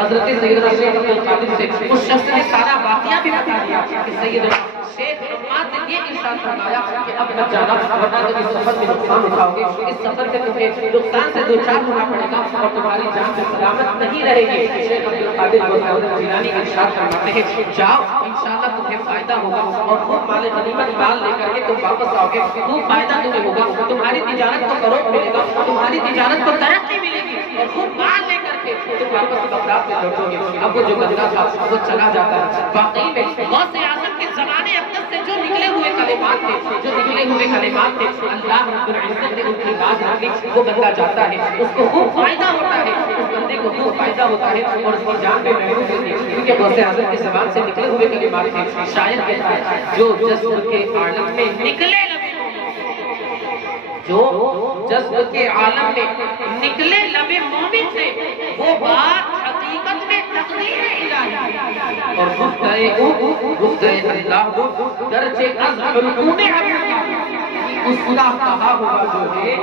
حضرت سیدنا شیخ عبد القادر سے اس شخص نے سارا واقعہ بھی بتا دیا کہ سیدنا شیخ حماد نے یہ ارشاد فرمایا کہ اب مت جانا ورنہ تم اس سفر میں نقصان اٹھاؤ گے، اس سفر کے تمہیں نقصان سے دو چار ہونا پڑے گا اور تمہاری جان سے سلامت نہیں رہے گی۔ شیخ عبد القادر غوث اعظم جیلانی ارشاد فرماتے ہیں جاؤ انشاءاللہ تمہیں فائدہ ہوگا اور خوب مال غنیمت مال لے کر کے تم واپس آؤ گے، خوب فائدہ تمہیں ہوگا، تمہاری تجارت کو فروغ ملے گا، تمہاری تجارت کو ترقی ملے گی اور خوب مال لے کر کے تم واپس بغداد میں لوٹو گے۔ اب وہ جو بندہ تھا وہ چلا جاتا ہے، واقعی میں غوث اعظم کے زمانے اقدس سے جو نکلے نکلے ہوئے کلمات تھے، جو نکلے ہوئے کلمات تھے، اللہ رب العزت نے ان کی بات رکھی، وہ بندہ جاتا ہے، اس کو خوب فائدہ ہوتا ہے، اس بندے کو خوب فائدہ ہوتا ہے اور اس کی جان میں محفوظ ہوتی ہے، کیونکہ غوث اعظم کی زبان سے نکلے ہوئے کلمات تھے۔ شاعر کہتا ہے جو جذب کے عالم میں نکلے جو جذب کے عالم میں نکلے لب مومن سے، وہ بات حقیقت میں تقدیر الہی اور گفتۂ اللہ گرچہ از حلقوم اس کا کہا ہوا جو ہے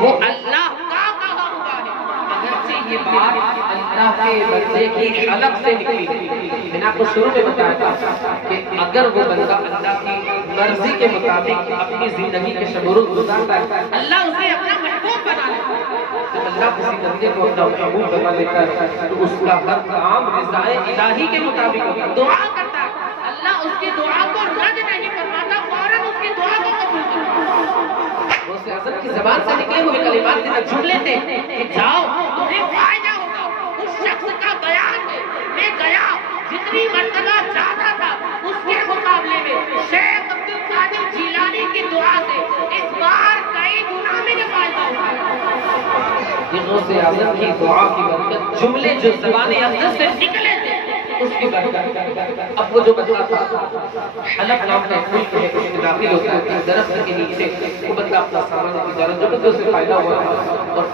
وہ اللہ کا کہا ہوا ہے، اگرچہ یہ بات اللہ کے بندے کی حلق سے نکلی۔ میں نے آپ کو شروع میں بتایا تھا کہ اگر وہ بندہ اللہ کی مرضی کے مطابق اپنی زندگی کے شب و روز گزارتا ہے، اللہ اسے اپنا محبوب بنا لیتا ہے۔ جب اللہ کسی بندے کو اپنا محبوب بنا لیتا ہے تو اس کا ہر کام رضائے الہی کے مطابق ہوتا ہے، دعا کرتا ہے، اللہ اس کی دعا کو رد نہیں فرماتا، فوراً اس کی دعا کو قبول کرتا ہے۔ غوث اعظم کی زبان سے نکلے ہوئے کلمات کے جملے تھے کہ جاؤ تمہیں فائدہ ہوگا، اس شخص کا بیان ہے، میں گیا جتنی مرتبہ جاتا تھا اس کے مقابلے میں شیخ عبد القادر جیلانی کی دعا سے اس بار کئی گنا مجھے فائدہ ہوا۔ یہ غوث اعظم کی دعا کی برکت، جملے جو زبان اقدس سے نکلے تھے اس کی برکت۔ اب وہ جو بندہ تھا حلق نام کا ایک ملک ہے، اس میں داخل ہوتا ہے ایک درخت کے نیچے، وہ بندہ اپنا سامان تجارت جو بندے سے فائدہ ہوا تھا اور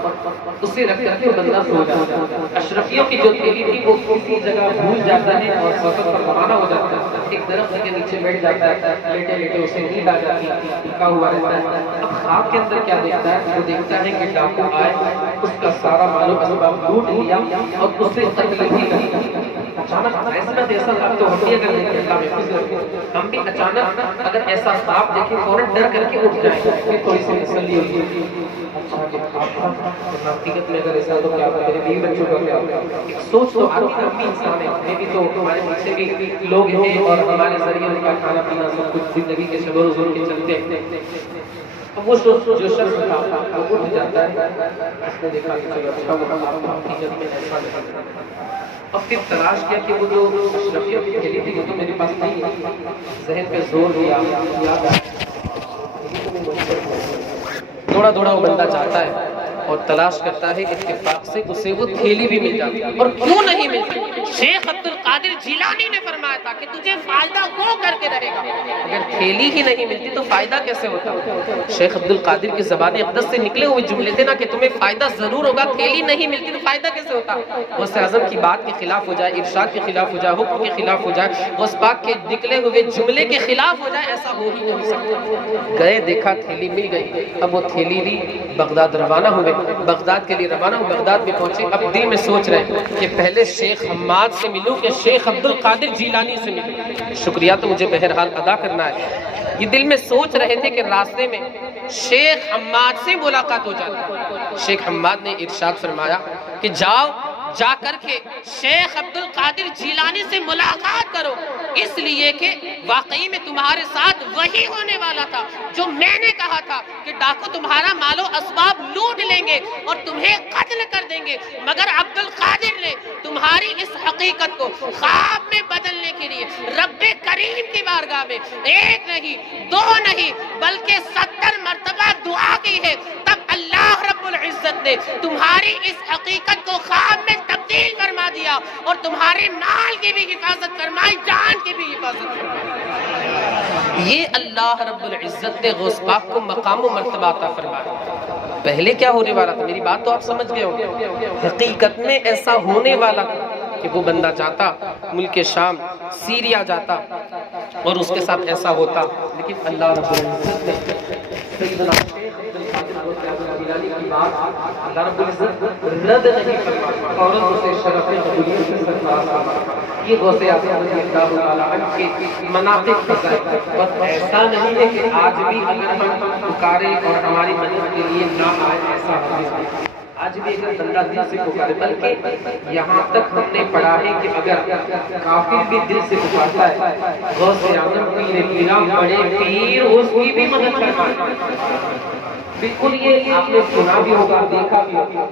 اسے رکھ کر کے بندہ سو جاتا ہے۔ اشرفیوں کی جو تھیلی تھی وہ کسی جگہ بھول جاتا ہے اور سفر پر روانہ ہو جاتا ہے، ایک درخت کے نیچے بیٹھ جاتا ہے، لیٹے لیٹے اسے نیند آ جاتی ہے، لکھا ہوا رہتا ہے۔ اب خواب کے اندر کیا دیکھتا ہے؟ وہ دیکھتا ہے کہ ڈاکو آئے، اس کا سارا مال و اسباب لوٹ لیا اور اسے قتل بھی کر دیا۔ اچانک ایسا خواب تو ہم بھی اگر دیکھیں، اللہ محفوظ رکھے، ہم بھی اچانک اگر ایسا خواب دیکھیں فوراً ڈر کر کے اٹھ جائیں، پھر تھوڑی سی تسلی ہوتی ہے، اچھا کہ خواب تھا، حقیقت میں اگر ایسا تو کیا ہوگا، میرے بیوی بچوں کا کیا ہوگا۔ ایک سوچ تو آتی ہے، ہم بھی انسان ہیں، ہمیں بھی تو ہمارے پیچھے بھی لوگ ہیں اور ہمارے ذریعے ان کا کھانا پینا سب کچھ زندگی کے شب و روز ان کے چلتے ہیں۔ اب وہ جو شخص تھا وہ اٹھ جاتا ہے، اس نے دیکھا کہ چلو اچھا ہوا حقیقت میں ایسا نہیں۔ اب پھر تلاش کیا کہ وہ جو اشرفیوں کی تھیلی تھی وہ تو میرے پاس نہیں ہے، ذہن پہ زور دیا، یاد آیا، دوڑا دوڑا وہ بندہ چاہتا ہے اور تلاش کرتا ہے، اتفاق سے اسے وہ تھیلی بھی مل جاتی ہے۔ اور کیوں نہیں ملتی؟ شیخ عبد القادر جیلانی نے فرمایا تھا کہ تجھے فائدہ وہ کر کے رہے گا، اگر تھیلی ہی نہیں ملتی تو فائدہ کیسے ہوتا؟ شیخ عبد القادر کی زبان اقدس سے نکلے ہوئے جملے تھے نا کہ تمہیں فائدہ ضرور ہوگا، تھیلی نہیں ملتی تو فائدہ کیسے ہوتا؟ غوث اعظم کی بات کے خلاف ہو جائے، ارشاد کے خلاف ہو جائے، حکم کے خلاف ہو جائے، غوث پاک کے نکلے ہوئے جملے کے خلاف ہو جائے، ایسا ہو ہی نہیں سکتا۔ گئے، دیکھا تھیلی مل گئی، اب وہ تھیلی لی، بغداد روانہ ہوئے، بغداد کے لیے روانہ ہو، بغداد میں پہنچے، اب دل میں سوچ رہے کہ پہلے شیخ حماد سے ملوں کہ شیخ عبد القادر جیلانی سے ملوں، شکریہ تو مجھے بہرحال ادا کرنا ہے۔ یہ دل میں سوچ رہے تھے کہ راستے میں شیخ حماد سے ملاقات ہو جاتی۔ شیخ حماد نے ارشاد فرمایا کہ جاؤ، جا کر کے شیخ عبد القادر جیلانی سے ملاقات کرو، اس لیے کہ واقعی میں تمہارے ساتھ وہی ہونے والا تھا جو میں نے کہا تھا کہ ڈاکو تمہارا مال و اسباب لوٹ لیں گے اور تمہیں قتل کر دیں گے، مگر عبد القادر نے تمہاری اس حقیقت کو خواب میں بدلنے کے لیے رب کریم کی بارگاہ میں ایک نہیں، دو نہیں، بلکہ 70 مرتبہ دعا کی ہے، تب اللہ رب العزت نے تمہاری اس حقیقت کو خواب میں تبدیل فرما دیا اور تمہارے مال کی بھی حفاظت فرمائی، جان کی بھی حفاظت فرمائی۔ یہ اللہ رب العزت نے غوث پاک کو مقام و مرتبہ عطا فرمایا۔ پہلے کیا ہونے والا تھا؟ میری بات تو آپ سمجھ گئے ہو، حقیقت میں ایسا ہونے والا تھا کہ وہ بندہ جاتا ملک شام، سیریا جاتا اور اس کے ساتھ ایسا ہوتا، لیکن اللہ رب العزت نے سیدنا شیخ عبد القادر جیلانی کی بات اللہ رب العزت رد نہیں فرمایا اور اسے شرف قبولیت سے سرفراز فرمایا۔ یہ غوث اعظم رضی اللہ تعالیٰ عنہ کے مناقب فضائل، بس ایسا نہیں ہے کہ آج بھی اگر ہم پکارے اور ہماری مدد کے لیے نہ آئے، ایسا نہیں۔ آج بھی اگر بندہ دل سے پکارے، بلکہ یہاں تک ہم نے پڑھا ہے کہ اگر کافر بھی دل سے پکارتا ہے، غوث اعظم پیر پیران بڑے پیر اس کی بھی مدد کرتا ہے۔ بالکل یہ آپ نے سنا بھی ہوگا، دیکھا بھی ہوگا،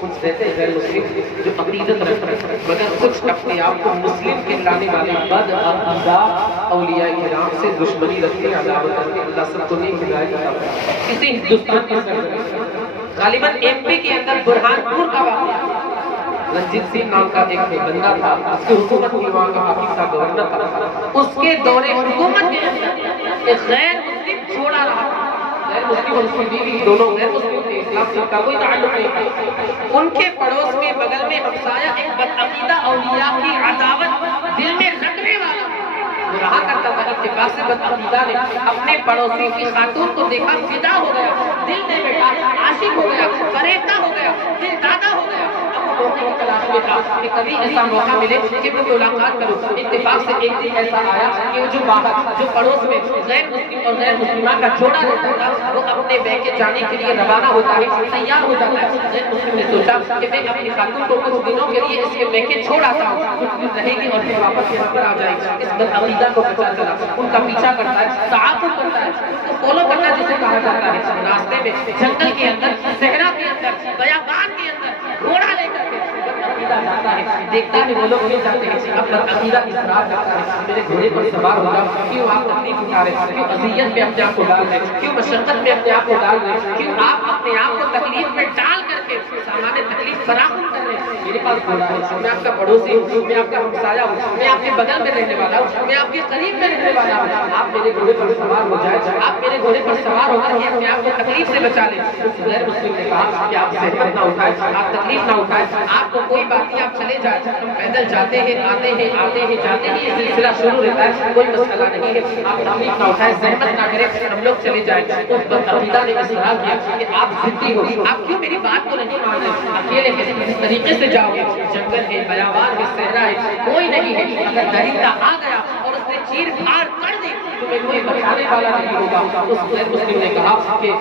کچھ رہتے ہیں غیر مسلم جو عقیدت رکھتے ہیں مگر کچھ اپنے آپ کو مسلم کہلانے والے بد عقیدہ اولیاء کرام سے دشمنی رکھتے، عداوت رکھتے۔ اللہ سب کو نیک ہدایت عطا فرمائے۔ کسی ہندوستان کے سرزمین غالباً ایم پی کے اندر برہان پور کا واقعہ، رنجیت سنگھ نام کا ایک بندہ تھا، اس کی حکومت کی، وہاں کا حاکم تھا، گورنر تھا، اس کے دور حکومت کے اندر ایک غیر مسلم چھوڑا رہا تھا، غیر مسلم اور اس کی بیوی دونوں غیر مسلم تھے، اسلام سے کا کوئی تعلق نہیں تھا۔ ان کے پڑوس میں بغل میں ہمسایہ ایک بدعقیدہ اولیاء کی عداوت دل میں رکھنے والا وہ رہا کرتا تھا۔ اتفاق سے بدعقیدہ نے اپنے پڑوسی کی خاتون کو دیکھا، فدا ہو گیا، دل میں بیٹھا، عاشق ہو گیا، فریفتہ ہو گیا، دل دادا ہو گیا۔ موقع کی تلاش میں تھا کہ کبھی ایسا موقع ملے کہ میں ملاقات کروں۔ اتفاق سے ایک دن ایسا آیا کہ وہ جو باہر جو پڑوس میں غیر مسلم اور غیر مسلمہ کا جوڑا رہتا تھا وہ اپنے بہ کے جانے کے لیے روانہ ہوتا ہے، تیار ہو جاتا ہے۔ غیر مسلم نے سوچا کہ میں اپنی خاتون کو کچھ دنوں کے لیے اس کے بہ کے چھوڑ آتا ہوں، کچھ دن رہے گی اور پھر واپس یہاں پر آ جائے گی۔ اس بدعقیدہ کو پتہ چلا، ان کا پیچھا کرتا ہے، تعاقب کرتا ہے، ان کو فالو کرنا جسے کہا جاتا ہے۔ راستے میں جنگل کے اندر، صحرا کے اندر، بیابان کے اندر گھوڑا لے کر کے جاتا ہے، دیکھتا ہے وہ لوگ نہیں جاتے ہیں، اب بدعقیدہ اصرار کرتا ہے، میرے گھوڑے پر سوار ہو جاؤ، کیوں آپ تکلیف اٹھا رہے ہیں، کیوں اذیت میں اپنے آپ کو ڈال رہے ہیں، کیوں مشقت میں اپنے آپ کو ڈال رہے ہیں، کیوں آپ اپنے آپ کو تکلیف میں ڈال کر کے سامان تکلیف فراہم کر رہے ہیں۔ میرے پاس گھوڑا ہے، میں آپ کا پڑوسی ہوں، میں آپ کا ہمسایہ ہوں، میں آپ کے بغل میں رہنے والا ہوں، میں آپ کے قریب میں رہنے والا ہوں، آپ میرے گھوڑے پر سوار ہو جائے، آپ میرے گھوڑے پر سوار ہو کر اپنے آپ کو تکلیف سے بچا لیں۔ غیر مسلم نے کہا کہ آپ زحمت نہ اٹھائیں، آپ تکلیف نہ اٹھائیں، آپ کو کوئی بات نہیں، آپ چلے جائیں، ہم پیدل جاتے ہیں، آتے ہیں، آتے ہیں، جاتے ہیں، یہ سلسلہ شروع رہتا ہے، کوئی مسئلہ نہیں ہے، آپ تکلیف نہ اٹھائیں، زحمت نہ کریں، ہم لوگ چلے جائیں۔ اس بدعقیدہ نے اصرار کیا کہ آپ ضدی ہو، آپ کیوں میری بات کو نہیں مان رہے، اکیلے کس طریقے سے جاؤ گے، جنگل ہے، بیابان ہے، صحرا ہے، کوئی نہیں ہے، اگر درندہ آ گیا اور اس نے چیر پھاڑ کر دی تمہیں کوئی بچانے والا نہیں ہوگا۔ اس غیر مسلم نے کہا کہ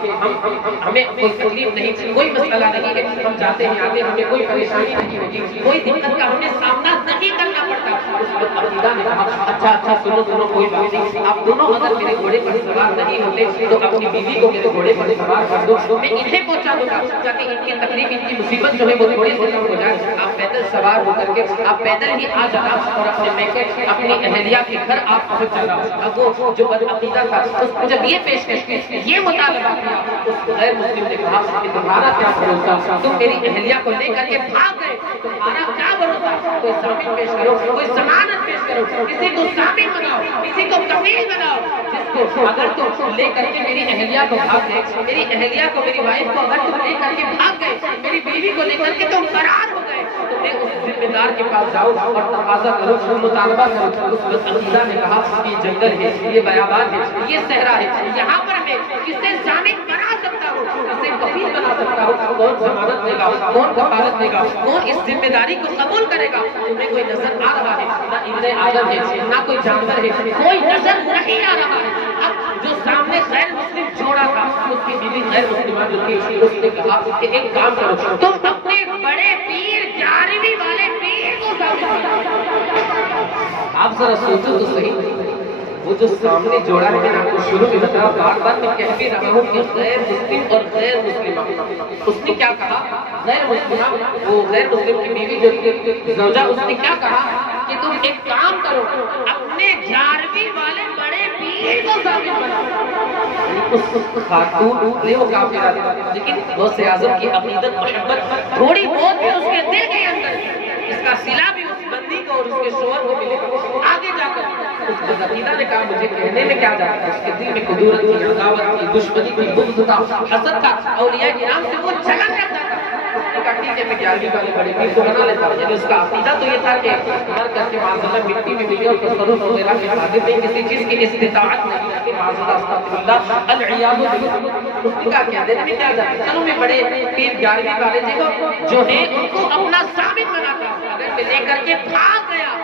ہمیں کوئی تکلیف نہیں، کوئی مسئلہ نہیں ہے، ہم جاتے ہیں، آتے ہیں، ہمیں کوئی پریشانی نہیں ہوگی، کوئی دقت کا ہمیں سامنا نہیں کرنا پڑتا۔ اس بدعقیدہ نے کہا اچھا سنو کوئی بات نہیں، آپ دونوں اگر میرے گھوڑے پر سوار نہیں ہوتے تو اپنی بیوی کو میرے گھوڑے پر سوار کر دو، میں انہیں پہنچا دوں گا تاکہ ان کی تکلیف، ان کی مصیبت جو ہے وہ تھوڑی سی کم ہو جائے۔ آپ پیدل سوار ہو کر کے آپ پیدل ہی آ جانا اور اپنے میکے اپنی اہلیہ کے گھر آپ پہنچ جانا۔ اب وہ جو بدعقیدہ تھا اس کو جب یہ پیشکش کی، یہ مطالبہ کیا، اس غیر مسلم نے کہا کہ تمہارا کیا بھروسہ، تم میری اہلیہ کو لے کر کے بھاگ گئے، تمہارا کیا بھروسہ، کوئی ضامن پیش کرو، کوئی ضمانت پیش کرو، کسی کو ضامن بناؤ، کسی کو کفیل بناؤ، جس کو اگر تم لے کر کے میری اہلیہ کو بھاگ گئے، میری اہلیہ کو، میری وائف کو اگر تم لے کر کے بھاگ گئے، میری بیوی کو لے کر کے تم فرار ہو گئے، تو میں اس ذمہ دار کے پاس جاؤ اور تقاضا کرو، مطالبہ کرو۔ اس بدعقیدہ نے کہا کہ یہ جنگل ہے، یہ بیابان ہے، یہ صحرا ہے، یہاں پر میں کسے ضامن بنا سکتا ہوں، کسے کفیل بنا سکتا ہوں، کون ضمانت دے گا، کون کفالت دے گا، کون اس ذمہ داری کو قبول کرے گا؟ تمہیں کوئی نظر آ رہا ہے، نہ ابن آدم ہے، نہ کوئی جانور ہے، کوئی نظر نہیں آ رہا ہے۔ اب جو سامنے غیر مسلم جوڑا تھا، اس کی بیوی غیر مسلمہ جو تھی، اس نے کہا کہ ایک کام کرو، تم اپنے بڑے پیر، 11ویں والے پیر کو ضامن بناؤ۔ آپ ذرا سوچو تو صحیح، وہ جو سامنے جوڑا ہے، میں نے آپ کو شروع میں بتایا، بار بار میں کہہ بھی رہا ہوں کہ غیر مسلم اور غیر مسلمہ، اس نے کیا کہا، غیر مسلمہ، وہ غیر مسلم کی بیوی جو تھی زوجہ، اس نے کیا کہا کہ تم ایک کام کرو، اپنے 11ویں والے بڑے پیر کو ضامن بناؤ۔ اس خاتون نے وہ کافرہ تھا، لیکن غوث اعظم کی عقیدت، محبت تھوڑی بہت بھی اس کے دل کے اندر، اس کا صلہ بھی اس بندی کو اور اس کے شوہر کو ملے۔ آگے جا کر اس بدعقیدہ نے کہا مجھے کہنے میں کیا جاتا ہے، اس کے دل میں قدورت کی، عداوت کی، دشمنی کی، بغض تھا، حسد تھا، اولیاء کرام سے وہ جلن رکھتا تھا۔ اس نے کہا ٹھیک ہے میں 11ویں والے بڑے پیر کو بنا لیتا ہوں۔ یعنی اس کا عقیدہ تو یہ تھا کہ ہر کر کے معاذ مٹی میں ملی اور تصرف وغیرہ کے قادر نہیں، کسی چیز کی استطاعت نہیں ہے کہ معاذ اللہ العیاذ باللہ۔ اس نے کہا کیا دینے میں کیا جاتا ہے، چلو میں بڑے پیر 11ویں والے جو ہیں ان کو اپنا ضامن بناتا ہوں، اگر میں لے کر کے بھاگ گیا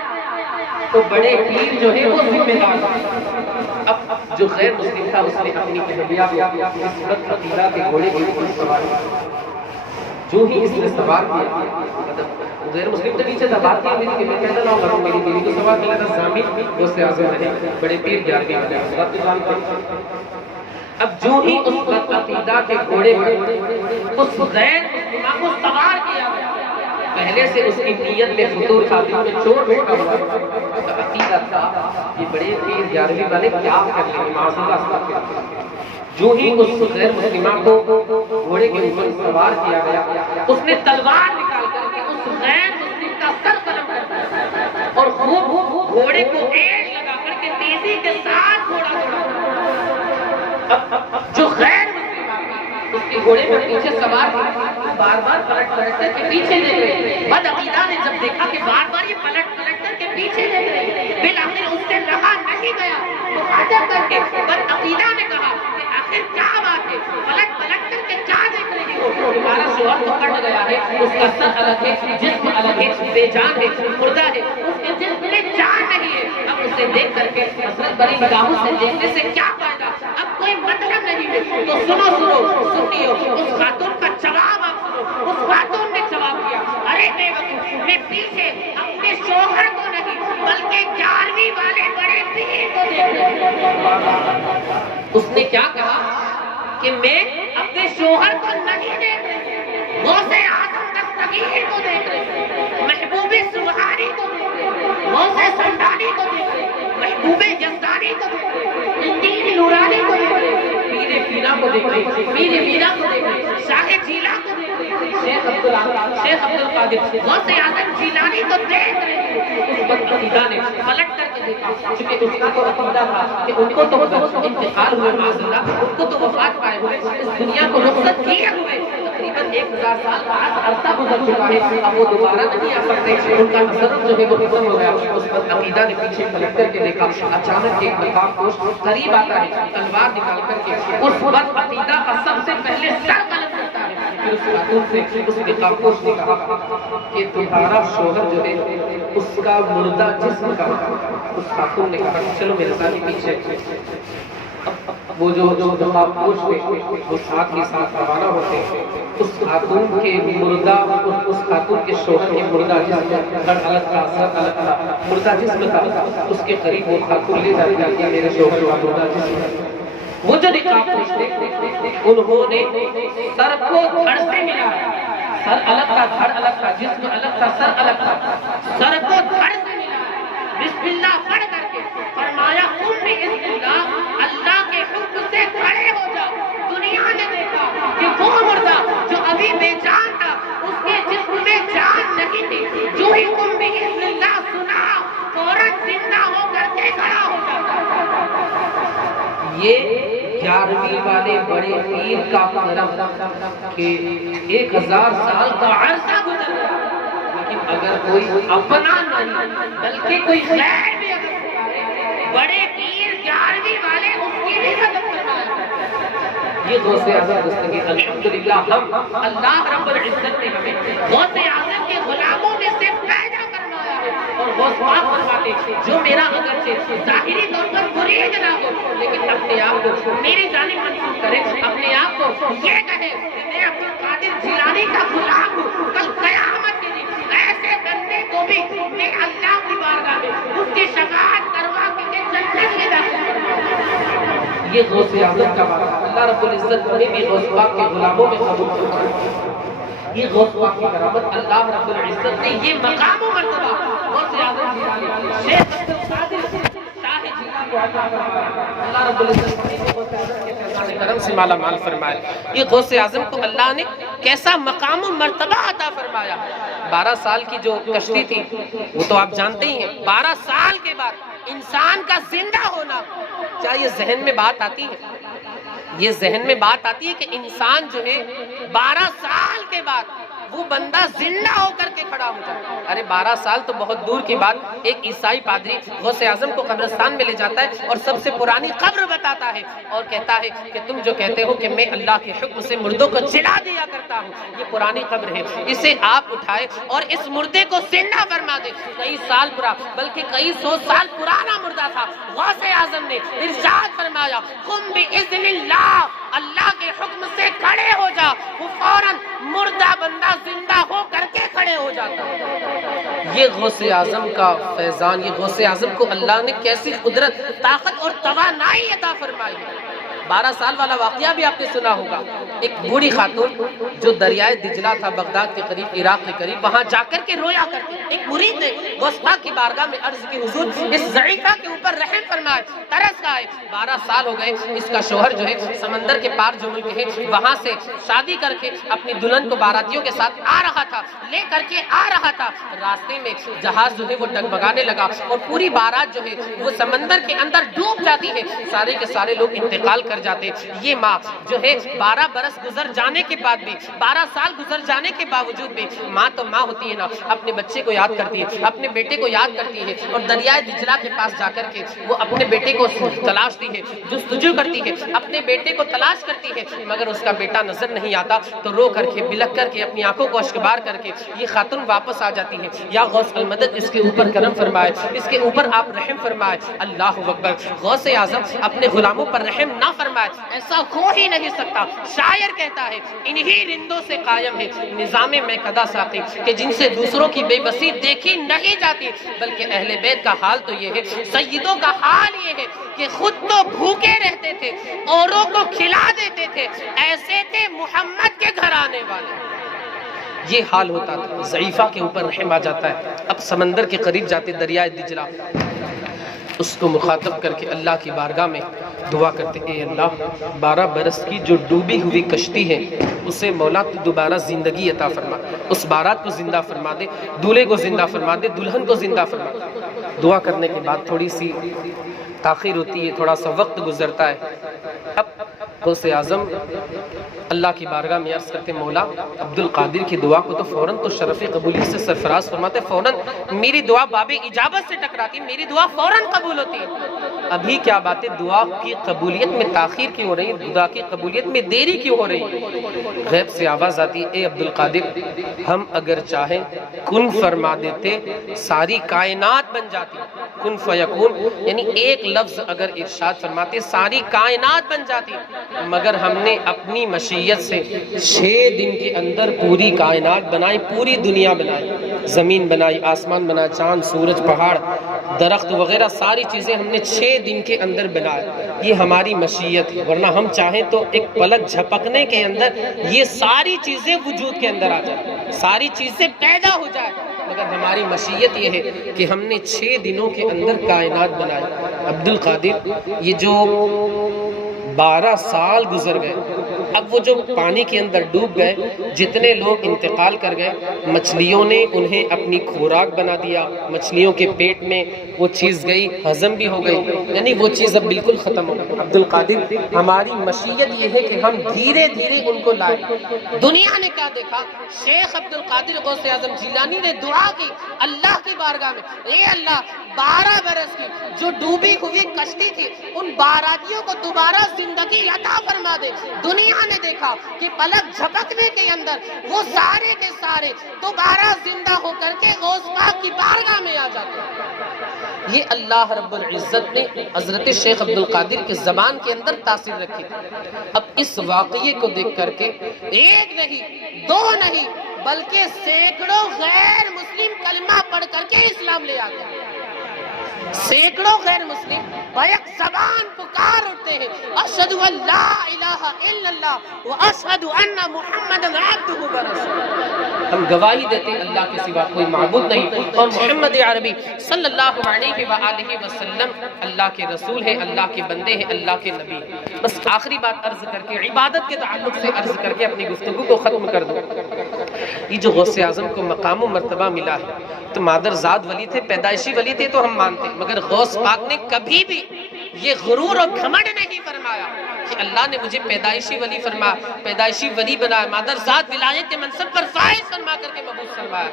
تو بڑے پیر جو ہے وہ ذمہ دار۔ اب جو غیر مسلم تھا اس نے اپنی اہلیہ کو اس بدعقیدہ کے گھوڑے کے اوپر سوار کیا۔ جو ہی اس نے سوال کیا، مطلب غیر مسلم تو پیچھے دبا دیا میری کہ میں کہتا نہ کروں، میری بیوی کو سوال ملا تھا ضامن غوث اعظم رہے، بڑے پیر گیارہویں والے حضرات کو جانتے ہیں۔ اب جو ہی اس بد عقیدہ کے گھوڑے پر اس غیر مسلمہ کو سوار کیا گیا، پہلے سے اس کی نیت میں فتور خاطر میں چور بیٹھا ہوا اس کا عقیدہ تھا یہ بڑے پیر گیارہویں والے کیا کر لیں گے، معاذ اللہ استغفر۔ جو ہی اس غیر مسلمہ کو گھوڑے کے اوپر سوار کیا گیا، اس نے تلوار نکال کر کے اس غیر مسلم کا سر قلم کر دیا اور خوب گھوڑے کو ایڑ لگا کر کے تیزی کے ساتھ گھوڑا جو غیر مسلم اس کے گھوڑے پر پیچھے سوار تھا، بار بار پلٹ کر کے پیچھے دیکھ رہے۔ بد عقیدہ نے جب دیکھا کہ بار بار یہ پلٹ کر کے پیچھے دیکھ رہے، بالآخر اس سے رہا نہیں گیا، مخاطب کر کے بد عقیدہ نے کہا کہ آخر کیا بات ہے، پلٹ کر کے کیا دیکھ رہے ہو؟ تمہارا شوہر تو کٹ گیا ہے، اس کا سر الگ ہے، جسم الگ ہے، بے جان ہے، مردہ ہے، اس کے جسم میں جان نہیں ہے۔ اب اسے دیکھ کر کے حسرت بھری نگاہوں سے دیکھنے سے کیا فائدہ، اب کوئی مطلب نہیں ہے۔ تو سنیو اس خاتون کا جواب آپ سنو۔ اس خاتون نے جواب دیا، ارے بے وقوف، میں پیچھے اپنے شوہر کو نہیں بلکہ 11ویں والے بڑے پیر کو دیکھ رہا ہوں۔ اس نے کیا کہا کہ میں اپنے شوہر کو نہیں دیکھ رہی، غوث اعظم دستگیر کو دیکھ رہی، محبوب سبحانی کو دیکھ رہی، غوث سمدانی کو دیکھ رہی، محبوب یزدانی کو دیکھ رہی، الدین نورانی کو دیکھ رہی، پیر پیرا کو دیکھ رہی، پیر میرا کو دیکھ رہی، شاہ جیلا کو دیکھ رہی، شیخ عبدالقادر، غوث اعظم جیلانی کو دیکھ رہی۔ اس وقت عقیدہ نے پلٹ کر کے دیکھا، چونکہ اس کا تو عقیدہ تھا کہ ان کو تو انتقال ہوئے، معاذ اللہ، ان کو تو وفات پائے ہوئے، اس دنیا کو رخصت کیے ہوئے تقریباً 1000 سال کا عرصہ گزر چکا ہے، اب وہ دوبارہ نہیں آ سکتے، ان کا تصرف جو ہے وہ ختم ہو گیا۔ اس وقت عقیدہ نے پیچھے پلٹ کر کے دیکھا، اچانک ایک مقام پوش قریب آتا ہے، تلوار نکال کر کے اس وقت عقیدہ کا سب سے پہلے سر قلم کرتا ہے۔ پھر اس خاتون سے اس مقام پوش نے کہا کہ تمہارا شوہر جو ہے اس کا مردہ جسم کا، اس خاتون نے کہا چلو میرے ساتھ پیچھے۔ وہ جو مقام پوش تھے وہ ساتھ ہی ساتھ روانہ ہوتے، اس خاتون کے مردہ، اس خاتون کے شوہر کے مردہ جسم، سر الگ تھا، سر الگ تھا، مردہ جسم تھا، اس کے قریب وہ خاتون لے جاتی ہے میرے شوہر کا مردہ جسم۔ وہ جو نقاب پوش تھے انہوں نے سر کو دھڑ سے ملایا، سر الگ تھا، دھڑ الگ تھا، جسم الگ تھا، سر الگ تھا، سر کو دھڑ سے ملایا، بسم اللہ پڑھ کر کے فرمایا قم بسم اللہ، اللہ کے حکم سے کھڑے ہو جاؤ۔ دنیا نے دیکھا کہ وہ مردہ جو ابھی بے جان تھا اس کے جسم میں جان نہیں تھی، جو ہی قم بسم اللہ سنا فوراً زندہ ہو کر کے کھڑا ہو جاتا۔ یہ 11ویں والے بڑے پیر کا کرم کہ 1000 سال کا عرصہ گزر گیا، لیکن اگر کوئی اپنا نہیں بلکہ کوئی غیر بھی اگر بڑے پیر 11ویں والے اس کی بھی مدد کرنا۔ یہ غوث اعظم دستگیر، الحمدللہ ہم اللہ رب العزت نے ہمیں غوث اعظم کے غلاموں میں سے پیدا فرمایا ہے۔ اور غوث پاک فرماتے جو میرا اگرچہ ظاہری طور پر مرید نہ ہو لیکن اپنے آپ کو میری جانب منسوب کرے، اپنے آپ کو یہ کہے کہ میں عبدالقادر جیلانی کا غلام ہوں، کل قیامت کے دن ایسے بندے کو بھی میں اللہ کی بارگاہ میں اس کی شفاعت کروا کے جنت میں داخل کرواؤں۔ یہ غوث اعظم کا بات ہے، اللہ رب العزت نے بھی غوث پاک کے غلاموں میں قبول فرمایا۔ یہ غوث پاک کی کرامت اللہ رب العزت نے یہ مقام و مرتبہ غوث اعظم شیخ عبدالقادر شاہ جیلانی کو عطا فرمایا۔ اللہ رب العزت نے غوث اعظم کے فیضان کرم سے مالا مال فرمایا۔ یہ غوث اعظم کو اللہ نے کیسا مقام و مرتبہ عطا فرمایا۔ 12 سال کی جو کشتی تھی وہ تو آپ جانتے ہی ہیں، 12 سال کے بعد انسان کا زندہ ہونا، کیا یہ ذہن میں بات آتی ہے؟ یہ ذہن میں بات آتی ہے کہ انسان جو ہے 12 سال کے بعد وہ بندہ زندہ ہو کر کے کھڑا ہو جائے۔ ارے 12 سال تو بہت دور کی بات، ایک عیسائی پادری غوث اعظم کو قبرستان میں لے جاتا ہے اور سب سے پرانی قبر بتاتا ہے اور کہتا ہے کہ تم جو کہتے ہو کہ میں اللہ کے حکم سے مردوں کو جلا دیا کرتا ہوں، یہ پرانی قبر ہے، اسے آپ اٹھائے اور اس مردے کو زندہ فرما دے۔ کئی سال بلکہ کئی 100 سال پرانا مردہ تھا۔ غوث اعظم نے ارشاد فرمایا قم بإذن اللہ، اللہ کے حکم سے کھڑے ہو جا۔ وہ فوراً مردہ بندہ زندہ ہو کر کے کھڑے ہو جاتا ہے۔ یہ غوث اعظم کا فیضان، یہ غوث اعظم کو اللہ نے کیسی قدرت، طاقت اور توانائی عطا فرمائی ہے۔ 12 سال والا واقعہ بھی آپ نے سنا ہوگا۔ ایک بوڑھی خاتون جو دریائے دجلہ تھا بغداد کے قریب، عراق کے قریب، وہاں جا کر کے رویا کرتی۔ ایک مرید نے غوث پاک کی بارگاہ میں عرض کی، حضور اس ضعیفہ کے اوپر رحم فرمائے، ترس کھائے۔ 12 سال ہو گئے، اس کا شوہر جو ہے سمندر کے پار جو ملک ہے وہاں سے شادی کر کے اپنی دلہن کو باراتیوں کے ساتھ آ رہا تھا، لے کر کے آ رہا تھا۔ راستے میں جہاز جو ہے وہ ڈگمگانے لگا اور پوری بارات جو ہے وہ سمندر کے اندر ڈوب جاتی ہے، سارے کے سارے لوگ انتقال کر جاتے۔ یہ ماں جو ہے 12 برس گزر جانے کے بعد بھی، 12 سال گزر جانے کے باوجود بھی، ماں تو ماں ہوتی ہے نا، اپنے بچے کو یاد کرتی ہے، اپنے بیٹے کو یاد کرتی ہے، اور دریائے دجلہ کے پاس جا کر کے وہ اپنے بیٹے کو تلاشتی ہے، جستجو کرتی ہے، اپنے بیٹے کو تلاش کرتی ہے، مگر اس کا بیٹا نظر نہیں آتا۔ تو رو کر کے، بلک کر کے، اپنی آنکھوں کو اشکبار کر کے یہ خاتون واپس آ جاتی ہے۔ یا غوث المدد اس کے اوپر کرم فرمائے، اس کے اوپر آپ رحم فرمائے۔ اللہ اکبر۔ غوث اعظم اپنے غلاموں پر رحم نہ فرمائے ایسا ہو ہی نہیں سکتا۔ شاعر کہتا ہے انہی رندوں سے قائم ہے نظام میکدہ ساقی، کہ جن سے دوسروں کی بے بسی دیکھی نہیں جاتی، بلکہ اہل بیت کا حال تو یہ ہے، سیدوں کا حال یہ ہے کہ خود تو بھوکے رہتے تھے، اوروں کو کھلا دیتے تھے، ایسے تھے محمد کے گھر آنے والے۔ یہ حال ہوتا تھا۔ ضعیفہ کے اوپر رحم آ جاتا ہے۔ اب سمندر کے قریب جاتے دریائے دجلہ، اس کو مخاطب کر کے اللہ کی بارگاہ میں دعا کرتے، اے اللہ 12 برس کی جو ڈوبی ہوئی کشتی ہے اسے مولا تو دوبارہ زندگی عطا فرما، اس بارات کو زندہ فرما دے، دولہے کو زندہ فرما دے، دلہن کو زندہ فرما دے۔ دعا کرنے کے بعد تھوڑی سی تاخیر ہوتی ہے، تھوڑا سا وقت گزرتا ہے۔ اب غوث اعظم اللہ کی بارگاہ میں عرض کرتے، مولا عبد القادر کی دعا کو تو فوراً تو شرف قبولیت سے سرفراز فرماتے، فوراً میری دعا باب اجابت سے ٹکراتی، میری دعا فوراً قبول ہوتی ہے۔ ابھی کیا بات ہے، دعا کی قبولیت میں تاخیر کیوں ہو رہی ہے، دعا کی قبولیت میں دیری کیوں ہو رہی ہے؟ غیب سے آواز آتی ہے، اے عبد القادر ہم اگر چاہیں کن فرما دیتے ساری کائنات بن جاتی، کن فیکون، یعنی ایک لفظ اگر ارشاد فرماتے ساری کائنات بن جاتی، مگر ہم نے اپنی مشیت سے 6 دن کے اندر پوری کائنات بنائی، پوری دنیا بنائی، زمین بنائی، آسمان بنا، چاند، سورج، پہاڑ، درخت وغیرہ ساری چیزیں ہم نے 6 دن کے اندر بنائے۔ یہ ہماری مشیت ہے، ورنہ ہم چاہیں تو ایک پلک جھپکنے کے اندر یہ ساری چیزیں وجود کے اندر آ جائیں، ساری چیزیں پیدا ہو جائیں، مگر ہماری مشیت یہ ہے کہ ہم نے 6 دنوں کے اندر کائنات بنائی۔ عبد القادر یہ جو 12 سال گزر گئے، اب وہ جو پانی کے اندر ڈوب گئے، جتنے لوگ انتقال کر گئے، مچھلیوں نے انہیں اپنی خوراک بنا دیا، مچھلیوں کے پیٹ میں وہ چیز گئی، ہضم بھی ہو گئی، یعنی وہ چیز اب بالکل ختم ہو گئی۔ عبد القادر ہماری مشیت یہ ہے کہ ہم دھیرے دھیرے ان کو لائیں۔ دنیا نے کیا دیکھا، شیخ عبد القادر غوث اعظم جیلانی نے دعا کی اللہ کی بارگاہ میں، اے اللہ 12 برس کی جو ڈوبی ہوئی کشتی تھی ان باراتیوں کو دوبارہ زندگی عطا فرما دے۔ دنیا نے دیکھا کہ پلک جھپکنے کے اندر وہ سارے کے سارے دوبارہ زندہ ہو کر کے غوث پاک کی بارگاہ میں آ جاتے ہیں۔ یہ اللہ رب العزت نے حضرت شیخ عبد القادر کے زبان کے اندر تاثیر رکھی تھی۔ اب اس واقعے کو دیکھ کر کے ایک نہیں، 2 نہیں، بلکہ سینکڑوں غیر مسلم کلمہ پڑھ کر کے اسلام لے آتے ہیں۔ سینکڑوں غیر مسلم بیک زبان پکار اٹھتے ہیں، اشہد ان لا الہ الا اللہ واشہد ان محمد عبدہ ورسولہ، ہم گواہی دیتے ہیں اللہ کے سوا کوئی معبود نہیں، اور محمد عربی صلی اللہ علیہ وآلہ وسلم اللہ کے رسول ہیں، اللہ کے بندے ہیں، اللہ کے نبی ہیں۔ بس آخری بات عرض کر کے، عبادت کے تعلق سے عرض کر کے اپنی گفتگو کو ختم کر دوں۔ یہ جو غوث اعظم کو مقام و مرتبہ ملا ہے تو مادر زاد ولی تھے، پیدائشی ولی تھے تو ہم مانتے ہیں، مگر غوث پاک نے کبھی بھی یہ غرور اور گھمنڈ نہیں فرمایا کہ اللہ نے مجھے پیدائشی ولی فرمایا، پیدائشی ولی بنایا، مادر ذات ولایت کے منصب پر فائز فرما کر کے مبعوث فرمایا۔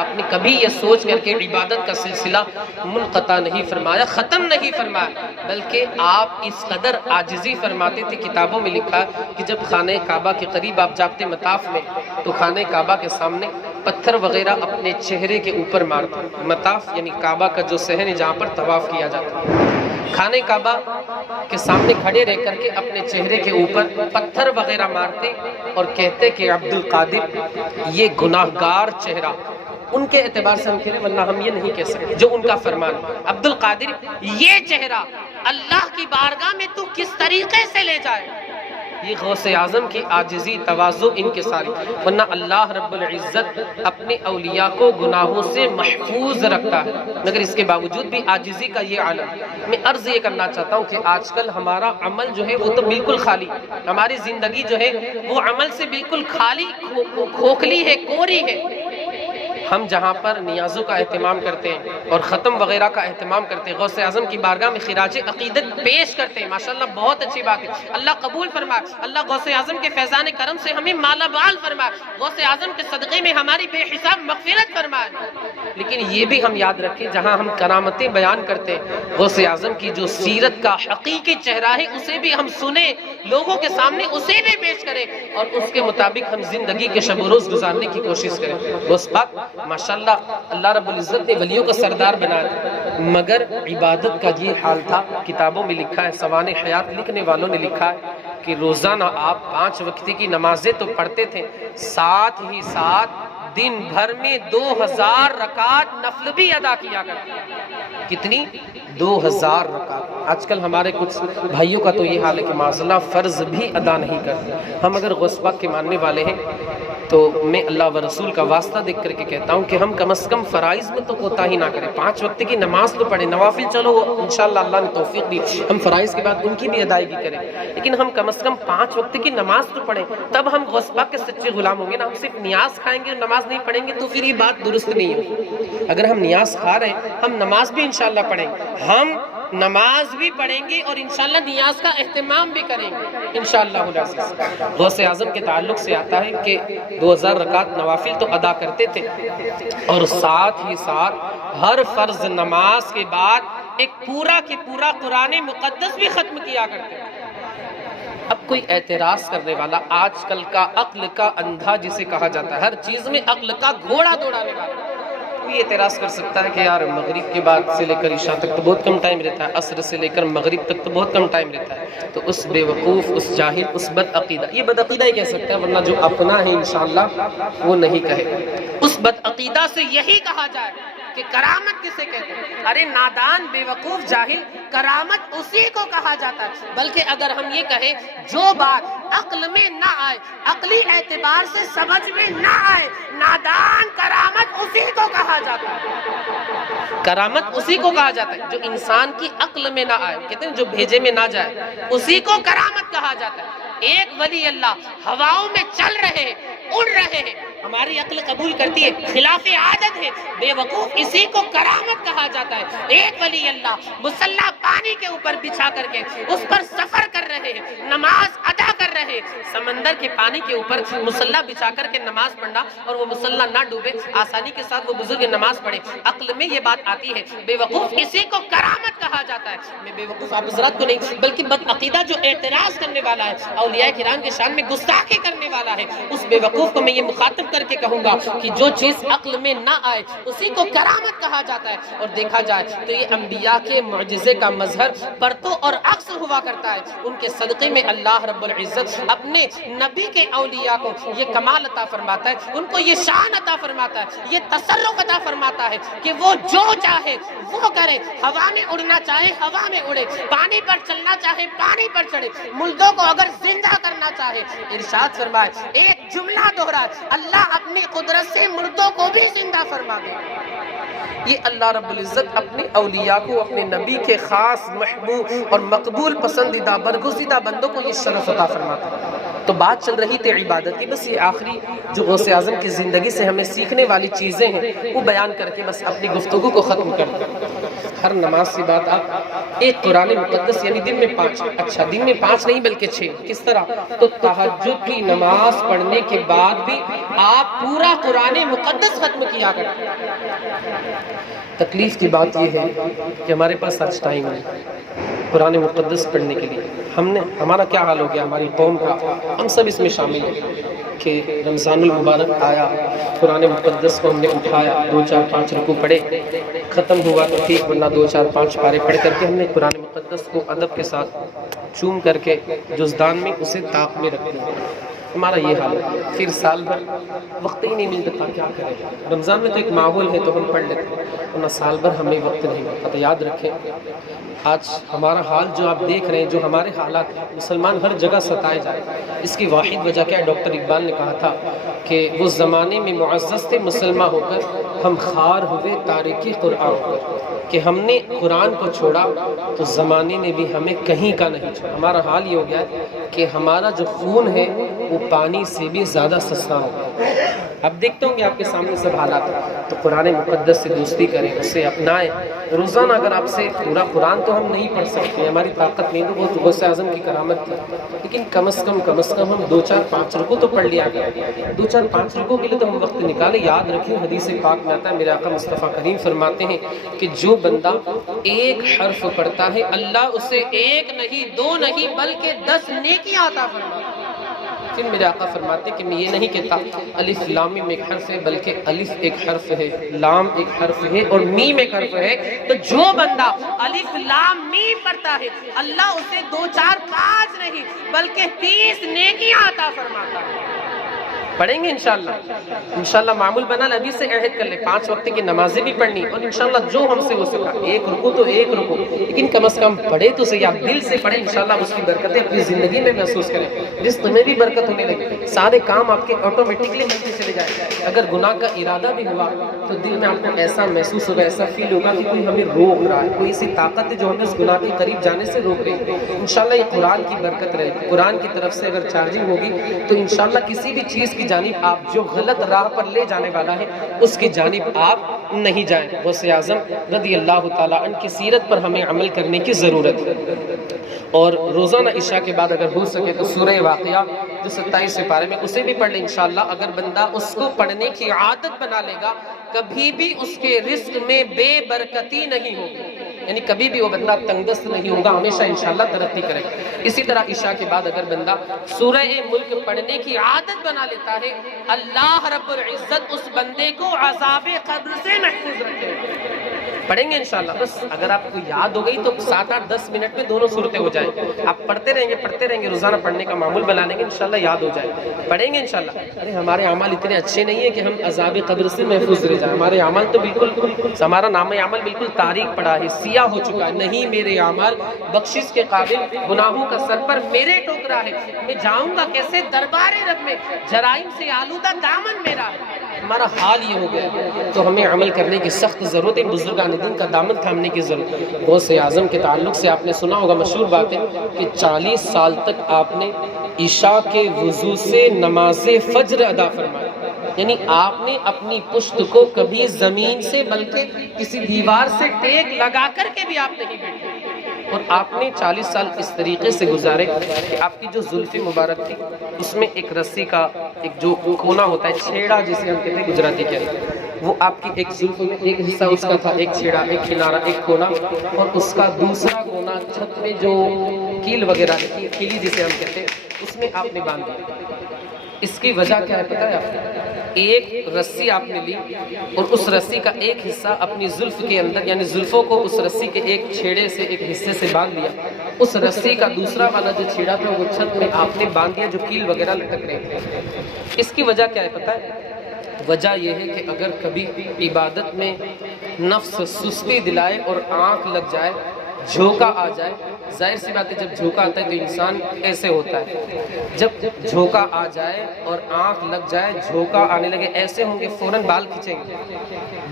آپ نے کبھی یہ سوچ کر کے عبادت کا سلسلہ منقطع نہیں فرمایا، ختم نہیں فرمایا، بلکہ آپ اس قدر عاجزی فرماتے تھے، کتابوں میں لکھا ہے کہ جب خانہ کعبہ کے قریب آپ جاتے مطاف میں تو خانہ کعبہ کے سامنے پتھر وغیرہ اپنے چہرے کے اوپر مارتے، مطاف یعنی کعبہ کا جو صحن ہے جہاں پر طواف کیا جاتا ہے، خانہ کعبہ کے سامنے کھڑے رہ کر کے اپنے چہرے کے اوپر پتھر وغیرہ مارتے اور کہتے کہ عبد القادر یہ گناہگار چہرہ، ان کے اعتبار سے ہم کہہ رہے ورنہ ہم یہ نہیں کہہ سکتے، جو ان کا فرمان عبد القادر یہ چہرہ اللہ کی بارگاہ میں تو کس طریقے سے لے جائے، یہ غوث اعظم کی عاجزی تواضع ان کے ساری، ورنہ اللہ رب العزت اپنے اولیاء کو گناہوں سے محفوظ رکھتا ہے، مگر اس کے باوجود بھی عاجزی کا یہ عالم۔ میں عرض یہ کرنا چاہتا ہوں کہ آج کل ہمارا عمل جو ہے وہ تو بالکل خالی، ہماری زندگی جو ہے وہ عمل سے بالکل خالی، کھوکھلی ہے، کوری ہے۔ ہم جہاں پر نیازوں کا اہتمام کرتے ہیں اور ختم وغیرہ کا اہتمام کرتے ہیں، غوث اعظم کی بارگاہ میں خراج عقیدت پیش کرتے ہیں، ماشاءاللہ بہت اچھی بات ہے، اللہ قبول فرمائے، اللہ غوث اعظم کے فیضان کرم سے ہمیں مالا مال فرمائے، غوث اعظم کے صدقے میں ہماری بے حساب مغفرت فرمائے۔ لیکن یہ بھی ہم یاد رکھیں جہاں ہم کرامتیں بیان کرتے ہیں، غوث اعظم کی جو سیرت کا حقیقی چہرہ ہے اسے بھی ہم سنیں، لوگوں کے سامنے اسے بھی پیش کریں اور اس کے مطابق ہم زندگی کے شب و روز گزارنے کی کوشش کریں۔ اس بات ماشاءاللہ اللہ رب العزت نے ولیوں کا سردار بنایا، مگر عبادت کا یہ حال تھا۔ کتابوں میں لکھا ہے، سوانح حیات لکھنے والوں نے لکھا ہے کہ روزانہ آپ 5 وقت کی نمازیں تو پڑھتے تھے، ساتھ ہی ساتھ دن بھر میں 2000 رکعت نفل بھی ادا کیا کرتے ہیں۔ کتنی؟ 2000 رکعت۔ آج کل ہمارے کچھ بھائیوں کا تو یہ حال ہے کہ معاذاللہ فرض بھی ادا نہیں کرتے۔ ہم اگر غوث پاک کے ماننے والے ہیں تو میں اللہ و رسول کا واسطہ دیکھ کر کے کہتا ہوں کہ ہم کم از کم فرائض میں تو کوتاہی نہ کریں، 5 وقت کی نماز تو پڑھیں، نوافل چلو انشاءاللہ اللہ نے توفیق دی ہم فرائض کے بعد ان کی بھی ادائیگی کریں، لیکن ہم کم از کم 5 وقت کی نماز تو پڑھیں، تب ہم غوث پاک کے سچے غلام ہوں گے نا۔ ہم صرف نیاز کھائیں گے اور نماز نہیں پڑھیں گے تو پھر یہ بات درست نہیں ہوگی۔ اگر ہم نیاز کھا رہے ہیں ہم نماز بھی انشاءاللہ پڑھیں گے، ہم نماز بھی پڑھیں گے اور انشاءاللہ نیاز کا اہتمام بھی کریں گے انشاءاللہ العزیز۔ غوث اعظم کے تعلق سے آتا ہے کہ 2000 رکعت نوافل تو ادا کرتے تھے اور ساتھ ہی ساتھ ہر فرض نماز کے بعد ایک پورا کی پورا قرآن مقدس بھی ختم کیا کرتے تھے۔ اب کوئی اعتراض کرنے والا، آج کل کا عقل کا اندھا جسے کہا جاتا ہے، ہر چیز میں عقل کا گھوڑا دوڑانے والا، کوئی اعتراض کر سکتا ہے کہ یار مغرب کے بعد سے لے کر عشاء تک تو بہت کم ٹائم رہتا ہے، عصر سے لے کر مغرب تک تو بہت کم ٹائم رہتا ہے، تو اس بے وقوف، اس جاہل، اس بد عقیدہ، یہ بد عقیدہ ہی کہہ سکتا ہے، ورنہ جو اپنا ہے انشاءاللہ وہ نہیں کہے۔ اس بد عقیدہ سے یہی کہا جائے کہ کرامت کسے کہتے ہیں؟ ارے نادان، بے وقوف، جاہل، کرامت اسی کو کہا جاتا ہے۔ بلکہ اگر ہم یہ کہیں جو بات عقل میں نہ آئے، عقلی اعتبار سے سمجھ میں نہ آئے، نادان، کرامت اسی کو کہا جاتا ہے۔ کرامت اسی کو کہا جاتا ہے جو انسان کی عقل میں نہ آئے، کہتے ہیں جو بھیجے میں نہ جائے، اسی کو کرامت کہا جاتا ہے۔ ایک ولی اللہ ہواؤں میں چل رہے ہیں، اڑ رہے ہیں، ہماری عقل قبول کرتی ہے، خلاف عادت ہے، بے وقوف، اسی کو کرامت کہا جاتا ہے۔ ایک ولی اللہ مسلح پانی کے اوپر بچھا کر کے اس پر سفر کر رہے ہیں، نماز ادا کر رہے ہیں، سمندر کے پانی کے اوپر مسلح بچھا کر کے نماز پڑھنا اور وہ مسلح نہ ڈوبے، آسانی کے ساتھ وہ بزرگ نماز پڑھے، عقل میں یہ بات آتی ہے۔ بے وقوف، اسی کو کرامت کہا جاتا ہے۔ میں بے وقوف آپ حضرات کو نہیں بلکہ بد عقیدہ جو اعتراض کرنے والا ہے، اولیاء کرام کے شان میں گستاخی کرنے والا ہے، اس بے وقوف کو میں یہ مخاطب کر کے کہوں گا کہ جو چیز عقل میں نہ آئے اسی کو کرامت کہا جاتا ہے۔ اور دیکھا جائے تو یہ انبیاء کے معجزے کا مظہر پرتو اور عکس ہوا کرتا ہے، ان کے صدقے میں اللہ رب العزت اپنے نبی کے اولیاء کو یہ کمال عطا فرماتا ہے، ان کو یہ شان عطا فرماتا ہے، یہ تصرف عطا فرماتا ہے کہ وہ جو چاہے وہ کرے، ہوا میں اڑنا چاہے ہوا میں اڑے، پانی پر چلنا چاہے پانی پر چڑھے، مردوں کو اگر زندہ کرنا چاہے، ارشاد فرمائے ایک جملہ دوہرائے، اللہ اپنی قدرت سے مردوں کو بھی زندہ فرما دے۔ یہ اللہ رب العزت اپنے اولیاء کو، اپنے نبی کے خاص محبوب اور مقبول پسندیدہ برگزیدہ بندوں کو یہ شرف عطا فرماتا ہے۔ تو بات چل رہی تھی عبادت کی، بس یہ آخری جو غوث اعظم کی زندگی سے ہمیں سیکھنے والی چیزیں ہیں وہ بیان کر کے بس اپنی گفتگو کو ختم کر دیں۔ ہر نماز سے بعد آپ ایک قرآن مقدس، یعنی دن میں 5، اچھا دن میں 5 نہیں بلکہ 6، کس طرح؟ تو تہجد کی نماز پڑھنے کے بعد بھی آپ پورا قرآن مقدس ختم کیا کرتے ہیں۔ تکلیف کی بات یہ ہے کہ ہمارے پاس آج ٹائم نہیں قرآن مقدس پڑھنے کے لیے۔ ہمارا کیا حال ہو گیا، ہماری قوم کا، ہم سب اس میں شامل ہیں کہ رمضان المبارک آیا، قرآن مقدس کو ہم نے اٹھایا، 2 4 5 رکوع پڑھے، ختم ہوا تو ٹھیک، ورنہ 2 4 5 پارے پڑھ کر کے ہم نے قرآن مقدس مقدس کو ادب کے ساتھ چوم کر کے جزدان میں اسے طاق میں رکھتے ہیں. ہمارا یہ حال ہے. پھر سال بھر وقت ہی نہیں ملتا، کیا کریں؟ رمضان میں تو ایک ماحول ہے تو ہم پڑھ لیتے ہیں، ورنہ سال بھر ہمیں وقت نہیں ملتا. تو یاد رکھیں آج ہمارا حال جو آپ دیکھ رہے ہیں، جو ہمارے حالات مسلمان ہر جگہ ستائے جائیں، اس کی واحد وجہ کیا ہے؟ ڈاکٹر اقبال نے کہا تھا کہ وہ زمانے میں معزز تھے مسلمان ہو کر، ہم خار ہوئے تارک قرآن ہو کر. کہ ہم نے قرآن کو چھوڑا تو زمانے نے بھی ہمیں کہیں کا نہیں چھوڑا. ہمارا حال یہ ہو گیا ہے کہ ہمارا جو خون ہے وہ پانی سے بھی زیادہ سستا ہو گیا. اب دیکھتے ہوں گے آپ کے سامنے سب حالات، تو قرآن مقدس سے دوستی کریں، اسے اپنائیں. روزانہ اگر آپ سے پورا قرآن تو ہم نہیں پڑھ سکتے، ہماری طاقت نہیں، تو وہ غوث اعظم کی کرامت تھی، لیکن کم از کم ہم 2-4-5 رکوع تو پڑھ لیا گیا. 2-4-5 رکوع کے لیے تو ہم وقت نکالیں. یاد رکھیں حدیث پاک میں آتا ہے، میرے آقا مصطفیٰ کریم فرماتے ہیں کہ جو بندہ ایک حرف پڑھتا ہے اللہ اسے 1 نہیں 2 نہیں بلکہ 10 نیکیاں عطا فرماتا ہے. پھر میرے آقا فرماتے ہیں کہ میں یہ نہیں کہتا الف لام میم ایک حرف ہے، بلکہ الف ایک حرف ہے، لام ایک حرف ہے اور میم ایک حرف ہے. تو جو بندہ الف لام میم پڑھتا ہے اللہ اسے 2-4-5 نہیں بلکہ 30 نیکیاں عطا فرماتا ہے. پڑھیں گے انشاءاللہ معمول بنا لے. ابھی سے عہد کر لیں 5 وقت کی نمازیں بھی پڑھنی، اور انشاءاللہ جو ہم سے ہو سکا 1 رکوع تو 1 رکوع، لیکن کم از کم پڑھے تو صحیح. آپ دل سے پڑھیں، انشاءاللہ اس کی برکتیں اپنی زندگی میں محسوس کریں. رزق میں بھی برکت ہونے لگے، سارے کام آپ کے آٹومیٹکلی بنتے چلے جائیں. اگر گناہ کا ارادہ بھی ہوا تو دل میں آپ کو ایسا محسوس ہوگا، ایسا فیل ہوگا کہ کوئی ہمیں روک رہا ہے، کوئی ایسی طاقت ہے جو ہمیں اس گناہ کے قریب جانے سے روک رہی ہے. انشاءاللہ یہ قرآن کی برکت رہے گی. قرآن کی طرف سے اگر چارجنگ ہوگی تو انشاءاللہ کسی بھی چیز کی جانب آپ جو غلط راہ پر لے جانے والا ہے اس کی جانب آپ نہیں جائیں. غوث اعظم رضی اللہ تعالیٰ عنہ کی سیرت پر ہمیں عمل کرنے کی ضرورت ہے. اور روزانہ عشاء کے بعد اگر ہو سکے تو سورہ واقعہ جو 27 سپارے میں اسے بھی پڑھ لیں. انشاءاللہ اگر بندہ اس کو پڑھنے کی عادت بنا لے گا کبھی بھی اس کے رزق میں بے برکتی نہیں ہوگی، یعنی کبھی بھی وہ بندہ تنگ دست نہیں ہوگا، ہمیشہ انشاءاللہ ترقی کرے. اسی طرح عشاء کے بعد اگر بندہ سورہ ملک پڑھنے کی عادت بنا لیتا ہے اللہ رب العزت اس بندے کو عذاب قبر سے محفوظ رکھے. پڑھیں گے انشاءاللہ. بس اگر آپ کو یاد ہو گئی تو 7-8-10 منٹ میں دونوں صورتیں ہو جائیں. آپ پڑھتے رہیں گے روزانہ پڑھنے کا معمول بنا لیں گے، انشاءاللہ یاد ہو جائے. پڑھیں گے انشاءاللہ. ارے ہمارے اعمال اتنے اچھے نہیں ہیں کہ ہم عذاب قبر سے محفوظ رہ جائیں. ہمارے اعمال تو بالکل، ہمارا نام عمل بالکل تاریک پڑا ہے، سیاہ ہو چکا ہے. نہیں، میرے اعمال بخشش کے قابل، گناہوں کا سر پر میرے ٹوکرا ہے. میں جاؤں گا کیسے دربار رب میں، جرائم سے آلودہ دامن میرا. ہمارا حال یہ ہو گیا تو ہمیں عمل کرنے کی سخت ضرورت ہے. بزرگان دین کا دامن تھامنے کی ضرورت ہے. غوث اعظم کے تعلق سے آپ نے سنا ہوگا مشہور بات ہے کہ 40 سال تک آپ نے عشاء کے وضو سے نماز فجر ادا فرمائی. یعنی آپ نے اپنی پشت کو کبھی زمین سے بلکہ کسی دیوار سے ٹیک لگا کر کے بھی آپ نہیں بیٹھے. اور آپ نے 40 سال اس طریقے سے گزارے کہ آپ کی جو زلف مبارک تھی اس میں ایک رسی کا ایک جو کونا ہوتا ہے، چھیڑا جسے ہم کہتے ہیں گجراتی کے اندر، وہ آپ کی ایک زلف میں ایک حصہ اس کا تھا، ایک چھیڑا، ایک کنارہ، ایک کونا، اور اس کا دوسرا کونا چھت میں جو کیل وغیرہ کیلی جسے ہم کہتے ہیں اس میں آپ نے باندھ دیا. اس کی وجہ کیا ہے پتہ ہے آپ کو؟ ایک رسی آپ نے لی اور اس رسی کا ایک حصہ اپنی زلف کے اندر، یعنی زلفوں کو اس رسی کے ایک چھیڑے سے، ایک حصے سے باندھ لیا. اس رسی کا دوسرا والا جو چھیڑا تھا وہ چھت میں آپ نے باندھ دیا جو کیل وغیرہ لٹک رہے تھے. اس کی وجہ کیا ہے پتہ ہے؟ وجہ یہ ہے کہ اگر کبھی عبادت میں نفس سستی دلائے اور آنکھ لگ جائے، جھوکا آ جائے، ظاہر سی بات ہے جب جھوکا آتا ہے تو انسان ایسے ہوتا ہے. جب جھوکا آ جائے اور آنکھ لگ جائے، جھوکا آنے لگے، ایسے ہوں گے فوراً بال کھینچیں گے.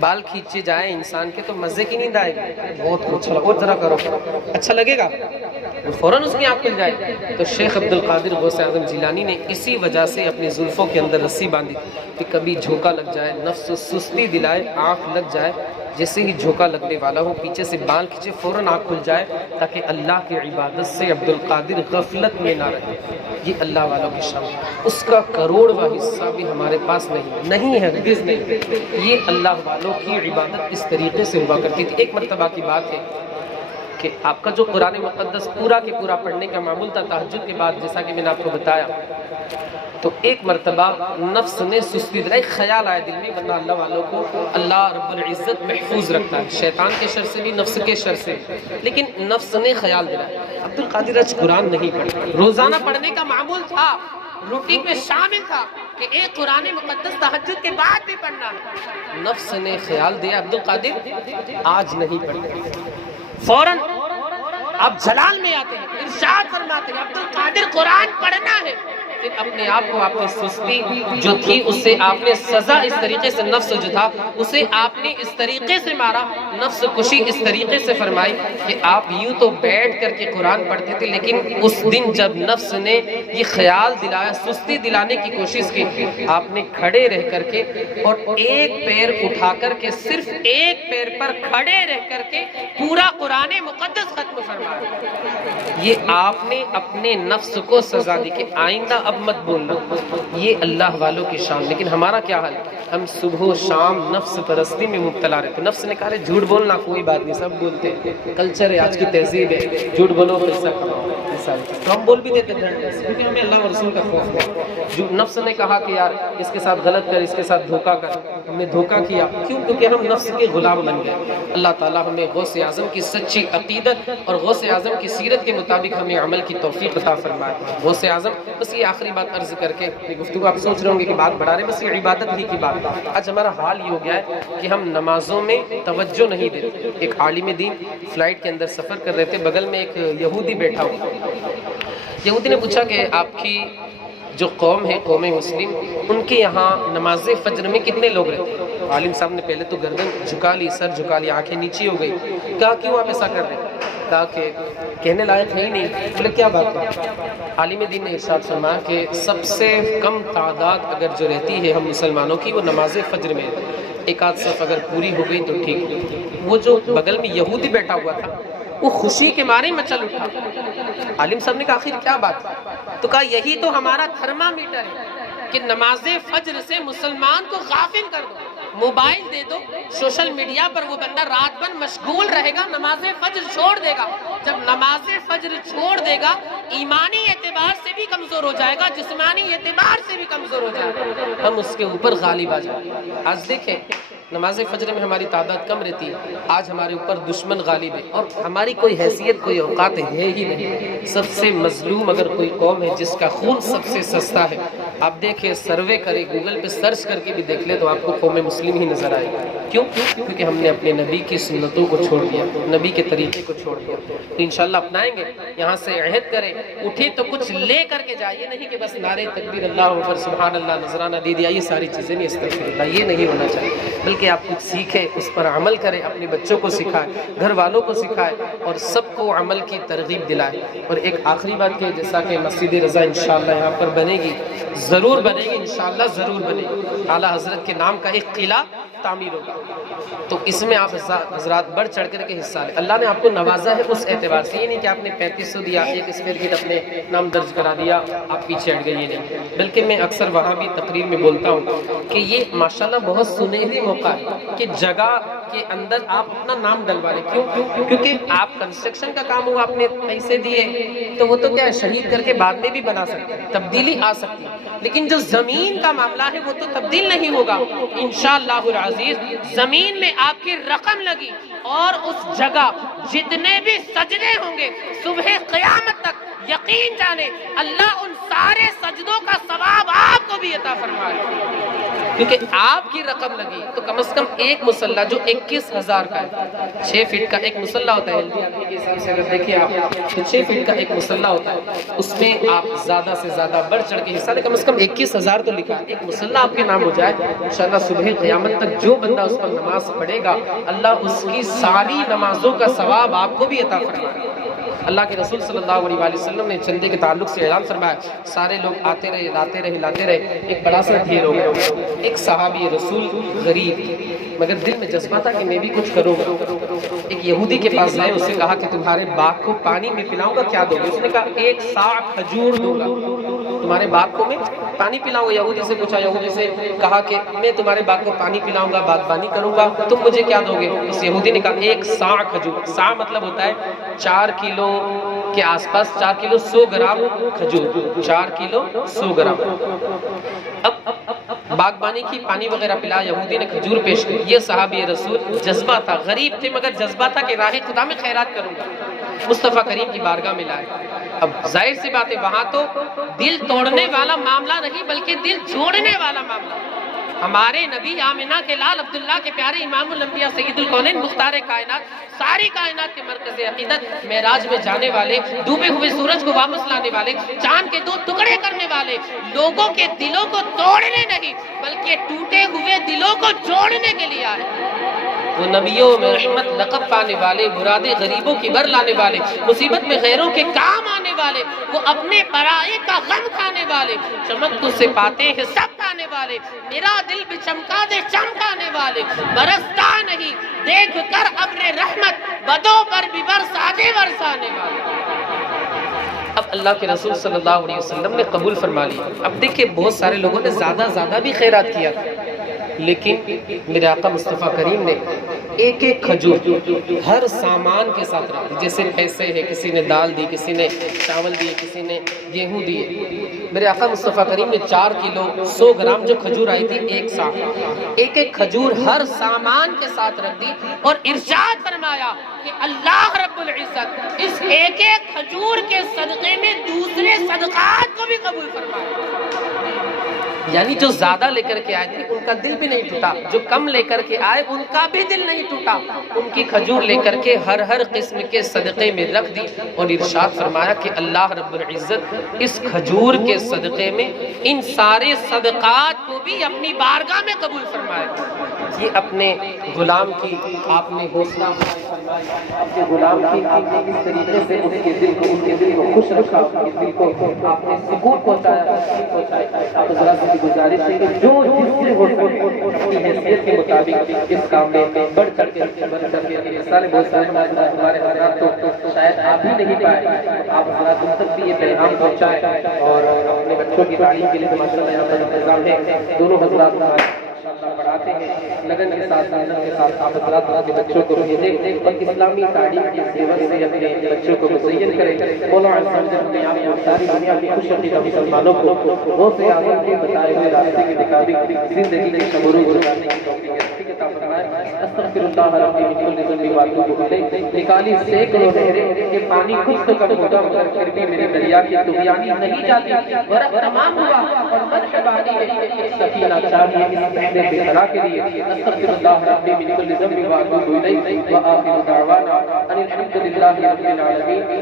بال کھینچے جائیں انسان کے تو مزے کی نیند آئے گی، بہت اچھا لگا، اور ذرا کرو اچھا لگے گا، فوراً اس کی آنکھ کھل جائے. تو شیخ عبد القادر غوث اعظم جیلانی نے اسی وجہ سے اپنی زلفوں کے اندر رسی باندھی کہ کبھی جھوکا لگ جائے، نفس سستی دلائے، آنکھ لگ جائے، جیسے ہی جھوکا لگنے والا ہو پیچھے سے بال کھینچے فوراً آنکھ کھل جائے تاکہ اللہ کی عبادت سے عبد القادر غفلت میں نہ رہے. یہ اللہ والوں کی شان، اس کا کروڑواں حصہ بھی ہمارے پاس نہیں ہے، ہرگز نہیں. یہ اللہ والوں کی عبادت اس طریقے سے ہوا کرتی تھی. ایک مرتبہ کی بات ہے کہ آپ کا جو قرآن مقدس پورا کے پورا پڑھنے کا معمول تھا تہجد کے بعد، جیسا کہ میں نے آپ کو بتایا، تو ایک مرتبہ نفس نے سستی دلائی، خیال آیا دل میں، ورنہ اللہ والوں کو اللہ رب العزت محفوظ رکھتا ہے شیطان کے شر سے بھی، نفس کے شر سے، لیکن نفس نے خیال دلایا عبد القادر آج قرآن نہیں پڑھتا۔ روزانہ پڑھنے کا معمول تھا، روٹین میں شامل تھا کہ ایک قرآن مقدس تہجد کے بعد بھی پڑھنا ہے۔ نفس نے خیال دیا عبد القادر آج نہیں پڑھتا، فوراً آپ جلال میں آتے ہیں، ارشاد فرماتے ہیں عبد القادر قرآن پڑھنا ہے۔ پھر اپنے آپ کو آپ نے سستی جو تھی اس سے آپ نے سزا اس طریقے سے، نفس جو تھا اسے آپ نے اس طریقے سے مارا، نفس کشی اس طریقے سے فرمائی کہ آپ یوں تو بیٹھ کر کے قرآن پڑھتے تھے، لیکن اس دن جب نفس نے یہ خیال دلایا، سستی دلانے کی کوشش کی، آپ نے کھڑے رہ کر کے اور ایک پیر اٹھا کر کے، صرف ایک پیر پر کھڑے رہ کر کے پورا قرآن مقدس ختم فرمایا۔ یہ آپ نے اپنے نفس کو سزا دی کہ آئندہ اب مت بولنا، یہ اللہ والوں کی شان۔ لیکن ہمارا کیا حال، ہم صبح و شام نفس پرستی میں مبتلا رہتے۔ نفس نے کہا جھوٹ بولنا کوئی بات نہیں، سب بولتے ہیں، کلچر ہے، آج کی تہذیب ہے، جھوٹ بولو پیسہ کماؤ، تو ہم بول بھی دیتے ہیں کیونکہ ہمیں اللہ اور رسول کا خوف ہے۔ جو نفس نے کہا کہ یار اس کے ساتھ غلط کر، اس کے ساتھ دھوکہ کر، ہم نے دھوکہ کیا، کیوں؟ کیونکہ ہم نفس کے غلام بن گئے۔ اللہ تعالیٰ ہمیں غوث اعظم کی سچی عقیدت اور غوث اعظم کی سیرت کے مطابق ہمیں عمل کی توفیق عطا فرمائے۔ غوث اعظم، بس یہ آخری بات عرض کر کے گفتگو، آپ سوچ رہے ہوں گے کہ بات بڑھا رہے، بس یہ عبادت ہی کی بات۔ آج ہمارا حال یہ ہو گیا ہے کہ ہم نمازوں میں توجہ نہیں دیتے۔ ایک عالم دین فلائٹ کے اندر سفر کر رہے تھے، بغل میں ایک یہودی بیٹھا ہوا، یہودی نے پوچھا کہ آپ کی جو قوم ہے، قوم مسلم، ان کے یہاں نماز فجر میں کتنے لوگ رہتے ہیں؟ عالم صاحب نے پہلے تو گردن جھکا لی، سر جھکا لی، آنکھیں نیچی ہو گئی۔ کہا کیوں آپ ایسا کر رہے ہیں؟ کہا کہ کہنے لائق ہے ہی نہیں۔ بولے کیا بات ہے؟ عالم دین نے ارشاد فرمایا کہ سب سے کم تعداد اگر جو رہتی ہے ہم مسلمانوں کی، وہ نماز فجر میں ہے۔ ایک آدھ صف اگر پوری ہو گئی تو ٹھیک۔ وہ جو بغل میں یہودی بیٹھا ہوا تھا وہ خوشی کے مارے مچل اٹھا۔ عالم صاحب نے کہا آخر کیا بات ہے؟ تو کہا یہی تو ہمارا تھرمامیٹر ہے کہ نماز فجر سے مسلمان کو غافل کر دو، موبائل دے دو، سوشل میڈیا پر وہ بندہ رات بھر مشغول رہے گا، نماز فجر چھوڑ دے گا۔ جب نماز فجر چھوڑ دے گا ایمانی اعتبار سے بھی کمزور ہو جائے گا، جسمانی اعتبار سے بھی کمزور ہو جائے گا، ہم اس کے اوپر غالب آ جائیں گے۔ آج دیکھیں نماز فجر میں ہماری تعداد کم رہتی ہے، آج ہمارے اوپر دشمن غالب ہے اور ہماری کوئی حیثیت، کوئی اوقات ہے ہی نہیں۔ سب سے مظلوم اگر کوئی قوم ہے جس کا خون سب سے سستا ہے، آپ دیکھیں، سروے کریں، گوگل پہ سرچ کر کے بھی دیکھ لیں تو آپ کو قوم مسلم ہی نظر آئے گا۔ کیوں؟ کیونکہ ہم نے اپنے نبی کی سنتوں کو چھوڑ دیا، نبی کے طریقے کو چھوڑ دیا۔ تو انشاءاللہ اپنائیں گے، یہاں سے عہد کریں، اٹھے تو کچھ لے کر کے جائیے، نہیں کہ بس نعرے تکبیر، اللہ اکبر، سبحان اللہ، نذرانہ دے دیا، یہ ساری چیزیں نہیں، استغفر اللہ، یہ نہیں ہونا چاہیے، بلکہ آپ کچھ سیکھیں، اس پر عمل کریں، اپنے بچوں کو سکھائیں، گھر والوں کو سکھائیں اور سب کو عمل کی ترغیب دلائیں۔ اور ایک آخری بات کہ جیسا کہ مسجد رضا انشاءاللہ یہاں پر بنے گی، ضرور بنے گی، انشاءاللہ ضرور بنے گی، اعلیٰ حضرت کے نام کا ایک قلعہ تعمیر ہوگا، تو اس میں آپ حضرات بڑھ چڑھ کر کے حصہ لیں۔ اللہ نے آپ کو نوازا ہے اس اعتبار سے، یہ نہیں کہ آپ نے 3500 دیا، ایک اسکوائر فٹ اپنے نام درج کرا دیا، آپ پیچھے ہٹ گئے، یہ نہیں۔ بلکہ میں اکثر وہاں بھی تقریر میں بولتا ہوں کہ یہ ماشاءاللہ بہت سنہری موقع ہے کہ جگہ کے اندر آپ اپنا نام ڈلوا لیں۔ کیوں؟ کیونکہ آپ کنسٹرکشن کا کام ہوا، آپ نے پیسے دیے تو وہ تو کیا ہے، شہید کر کے بعد میں بھی بنا سکتے ہیں، تبدیلی آ سکتی ہے، لیکن جو زمین کا معاملہ ہے وہ تو تبدیل نہیں ہوگا۔ انشاءاللہ العزیز زمین میں آپ کی رقم لگی اور اس جگہ جتنے بھی سجدے ہوں گے صبح قیامت تک، یقین جانے اللہ ان سارے سجدوں کا ثواب آپ کو بھی عطا فرمائے، کیونکہ آپ کی رقم لگی۔ تو کم از کم ایک مسلح جو 21,000 کا ہے، 6 فٹ کا ایک مسلح ہوتا ہے، LDR کے حساب سے اگر دیکھیں آپ تو 6 فٹ کا ایک مسلح ہوتا ہے، اس میں آپ زیادہ سے زیادہ بڑھ چڑھ کے حصہ لیں، کم از کم 21,000 تو لکھا ہے، ایک مسلح آپ کے نام ہو جائے، انشاءاللہ صبح قیامت تک جو بندہ اس پر نماز پڑھے گا اللہ اس کی ساری نمازوں کا ثواب آپ کو بھی عطا فرمائے۔ اللہ کے رسول صلی اللہ علیہ وآلہ وسلم نے چندے کے تعلق سے اعلان فرمایا، سارے لوگ آتے رہے، لاتے رہے، ایک بڑا سا ڈھیر ہو گیا۔ ایک صحابی رسول غریب مگر دل میں جذبہ تھا کہ میں بھی کچھ کروں گا، ایک یہودی کے پاس گئے، اس سے کہا کہ تمہارے باغ کو پانی میں پلاؤں گا، کیا دو گے؟ اس نے کہا 1 صاع کھجور دوں گا۔ تمہارے باغ کو میں پانی پلاؤں گا. یہودی سے پوچھا, یہودی سے کہا کہ میں تمہارے باغ کو پانی پلاؤں گا, باغبانی کروں گا, تم مجھے کیا دو گے؟ اس یہودی نے کہا 1 صاع کھجور. صاع مطلب ہوتا ہے 4 کلو کے آس پاس, 4 کلو 100 گرام کھجور, 4 کلو 100 گرام. اب باغبانی کی, پانی وغیرہ پلا, یہودی نے کھجور پیش کی. یہ صحابی رسول جذبہ تھا, غریب تھے مگر جذبہ تھا کہ راہ خدا میں خیرات کروں گا, مصطفیٰ کریم کی بارگاہ میں لائے. اب ظاہر سی بات ہے وہاں تو دل توڑنے والا معاملہ نہیں بلکہ دل جوڑنے والا معاملہ. ہمارے نبی آمنہ کے لال عبداللہ کے پیارے امام الانبیاء سید الکونین مختار کائنات, ساری کائنات کے مرکز عقیدت, معراج میں جانے والے, ڈوبے ہوئے سورج کو واپس لانے والے, چاند کے 2 ٹکڑے کرنے والے, لوگوں کے دلوں کو توڑنے نہیں بلکہ ٹوٹے ہوئے دلوں کو جوڑنے کے لیے آئے. وہ نبیوں میں رحمت لقب پانے والے, مرادیں غریبوں کی بر لانے والے, مصیبت میں غیروں کے کام آنے والے, وہ اپنے پرائے کا غم کھانے والے, چمک تو سے پاتے ہیں سب کھانے والے, میرا دل بھی چمکا دے چمکانے والے, برستا نہیں دیکھ کر ابر رحمت, بدوں پر بھی برسا دے برسانے والے. اب اللہ کے رسول صلی اللہ علیہ وسلم نے قبول فرما لیا. اب دیکھیں بہت سارے لوگوں نے زیادہ بھی خیرات کیا, لیکن میرے آقا مصطفیٰ کریم نے ایک کھجور ہر سامان کے ساتھ رکھی. جیسے پیسے ہے, کسی نے دال دی, کسی نے چاول دیے, کسی نے گیہوں دیے. میرے آقا مصطفیٰ کریم نے 4 کلو 100 گرام جو کھجور آئی تھی, 1 صاع, ایک کھجور ہر سامان کے ساتھ رکھ دی اور ارشاد فرمایا کہ اللہ رب العزت اس ایک کھجور کے صدقے میں دوسرے صدقات کو بھی قبول فرمایا. یعنی جو زیادہ لے کر کے آئے تھے ان کا دل بھی نہیں ٹوٹا, جو کم لے کر کے آئے ان کا بھی دل نہیں ٹوٹا. ان کی کھجور لے کر کے ہر قسم کے صدقے میں رکھ دی اور ارشاد فرمایا کہ اللہ رب العزت اس کھجور کے صدقے میں ان سارے صدقات کو بھی اپنی بارگاہ میں قبول فرمائے. یہ اپنے غلام کی آپ نے حوصلہ فرمایا, اپنے غلام کی آپ نے اس طریقے سے ان کے دل کو خوش رکھا, ان کے دل کو آپ نے سکون پہنچایا. آپ حضرات کی گزارش ہے کہ جو جس سے ہو اپنی حیثیت کے مطابق اس کام میں بڑھ کر کے مثالیں بہت سارے ہمارے حضرات تو شاید آپ ہی نہیں پائے, آپ حضرات ان تک بھی یہ پیغام پہنچائیں اور اپنے بچوں کی تعلیم کے لیے ماشاءاللہ یہاں پر انتظام ہے. دونوں حضرات پڑھاتے ہیں, لگن کے ساتھ آپ حضرات اپنے بچوں کو بھیجیں اور اسلامی تعلیم کی سیوا سے اپنے بچوں کو مزین کریں. مولا عز و جل نے آپ کو ساری دنیا کی خوش عقیدہ مسلمانوں کو غوث اعظم کے بتائے ہوئے راستے کے مطابق زندگی کے شمرو گزارنے کی توفیق عطا فرمائے. استغفر اللہ ربی من کل ذنب واتوب الیہ. نکالی سینکڑوں نہریں کہ پانی خود تو کم ہوتا مگر پھر بھی میرے دریا کی طغیانی نہیں جاتی. ورق تمام ہوا اور مدح باقی ہے, سکینہ چاہیے اس پہلے بے طرح کے لیے. استغفر اللہ ربی من کل ذنب واتوب الیہ. وآخر دعوانا ان الحمد للہ رب العالمین.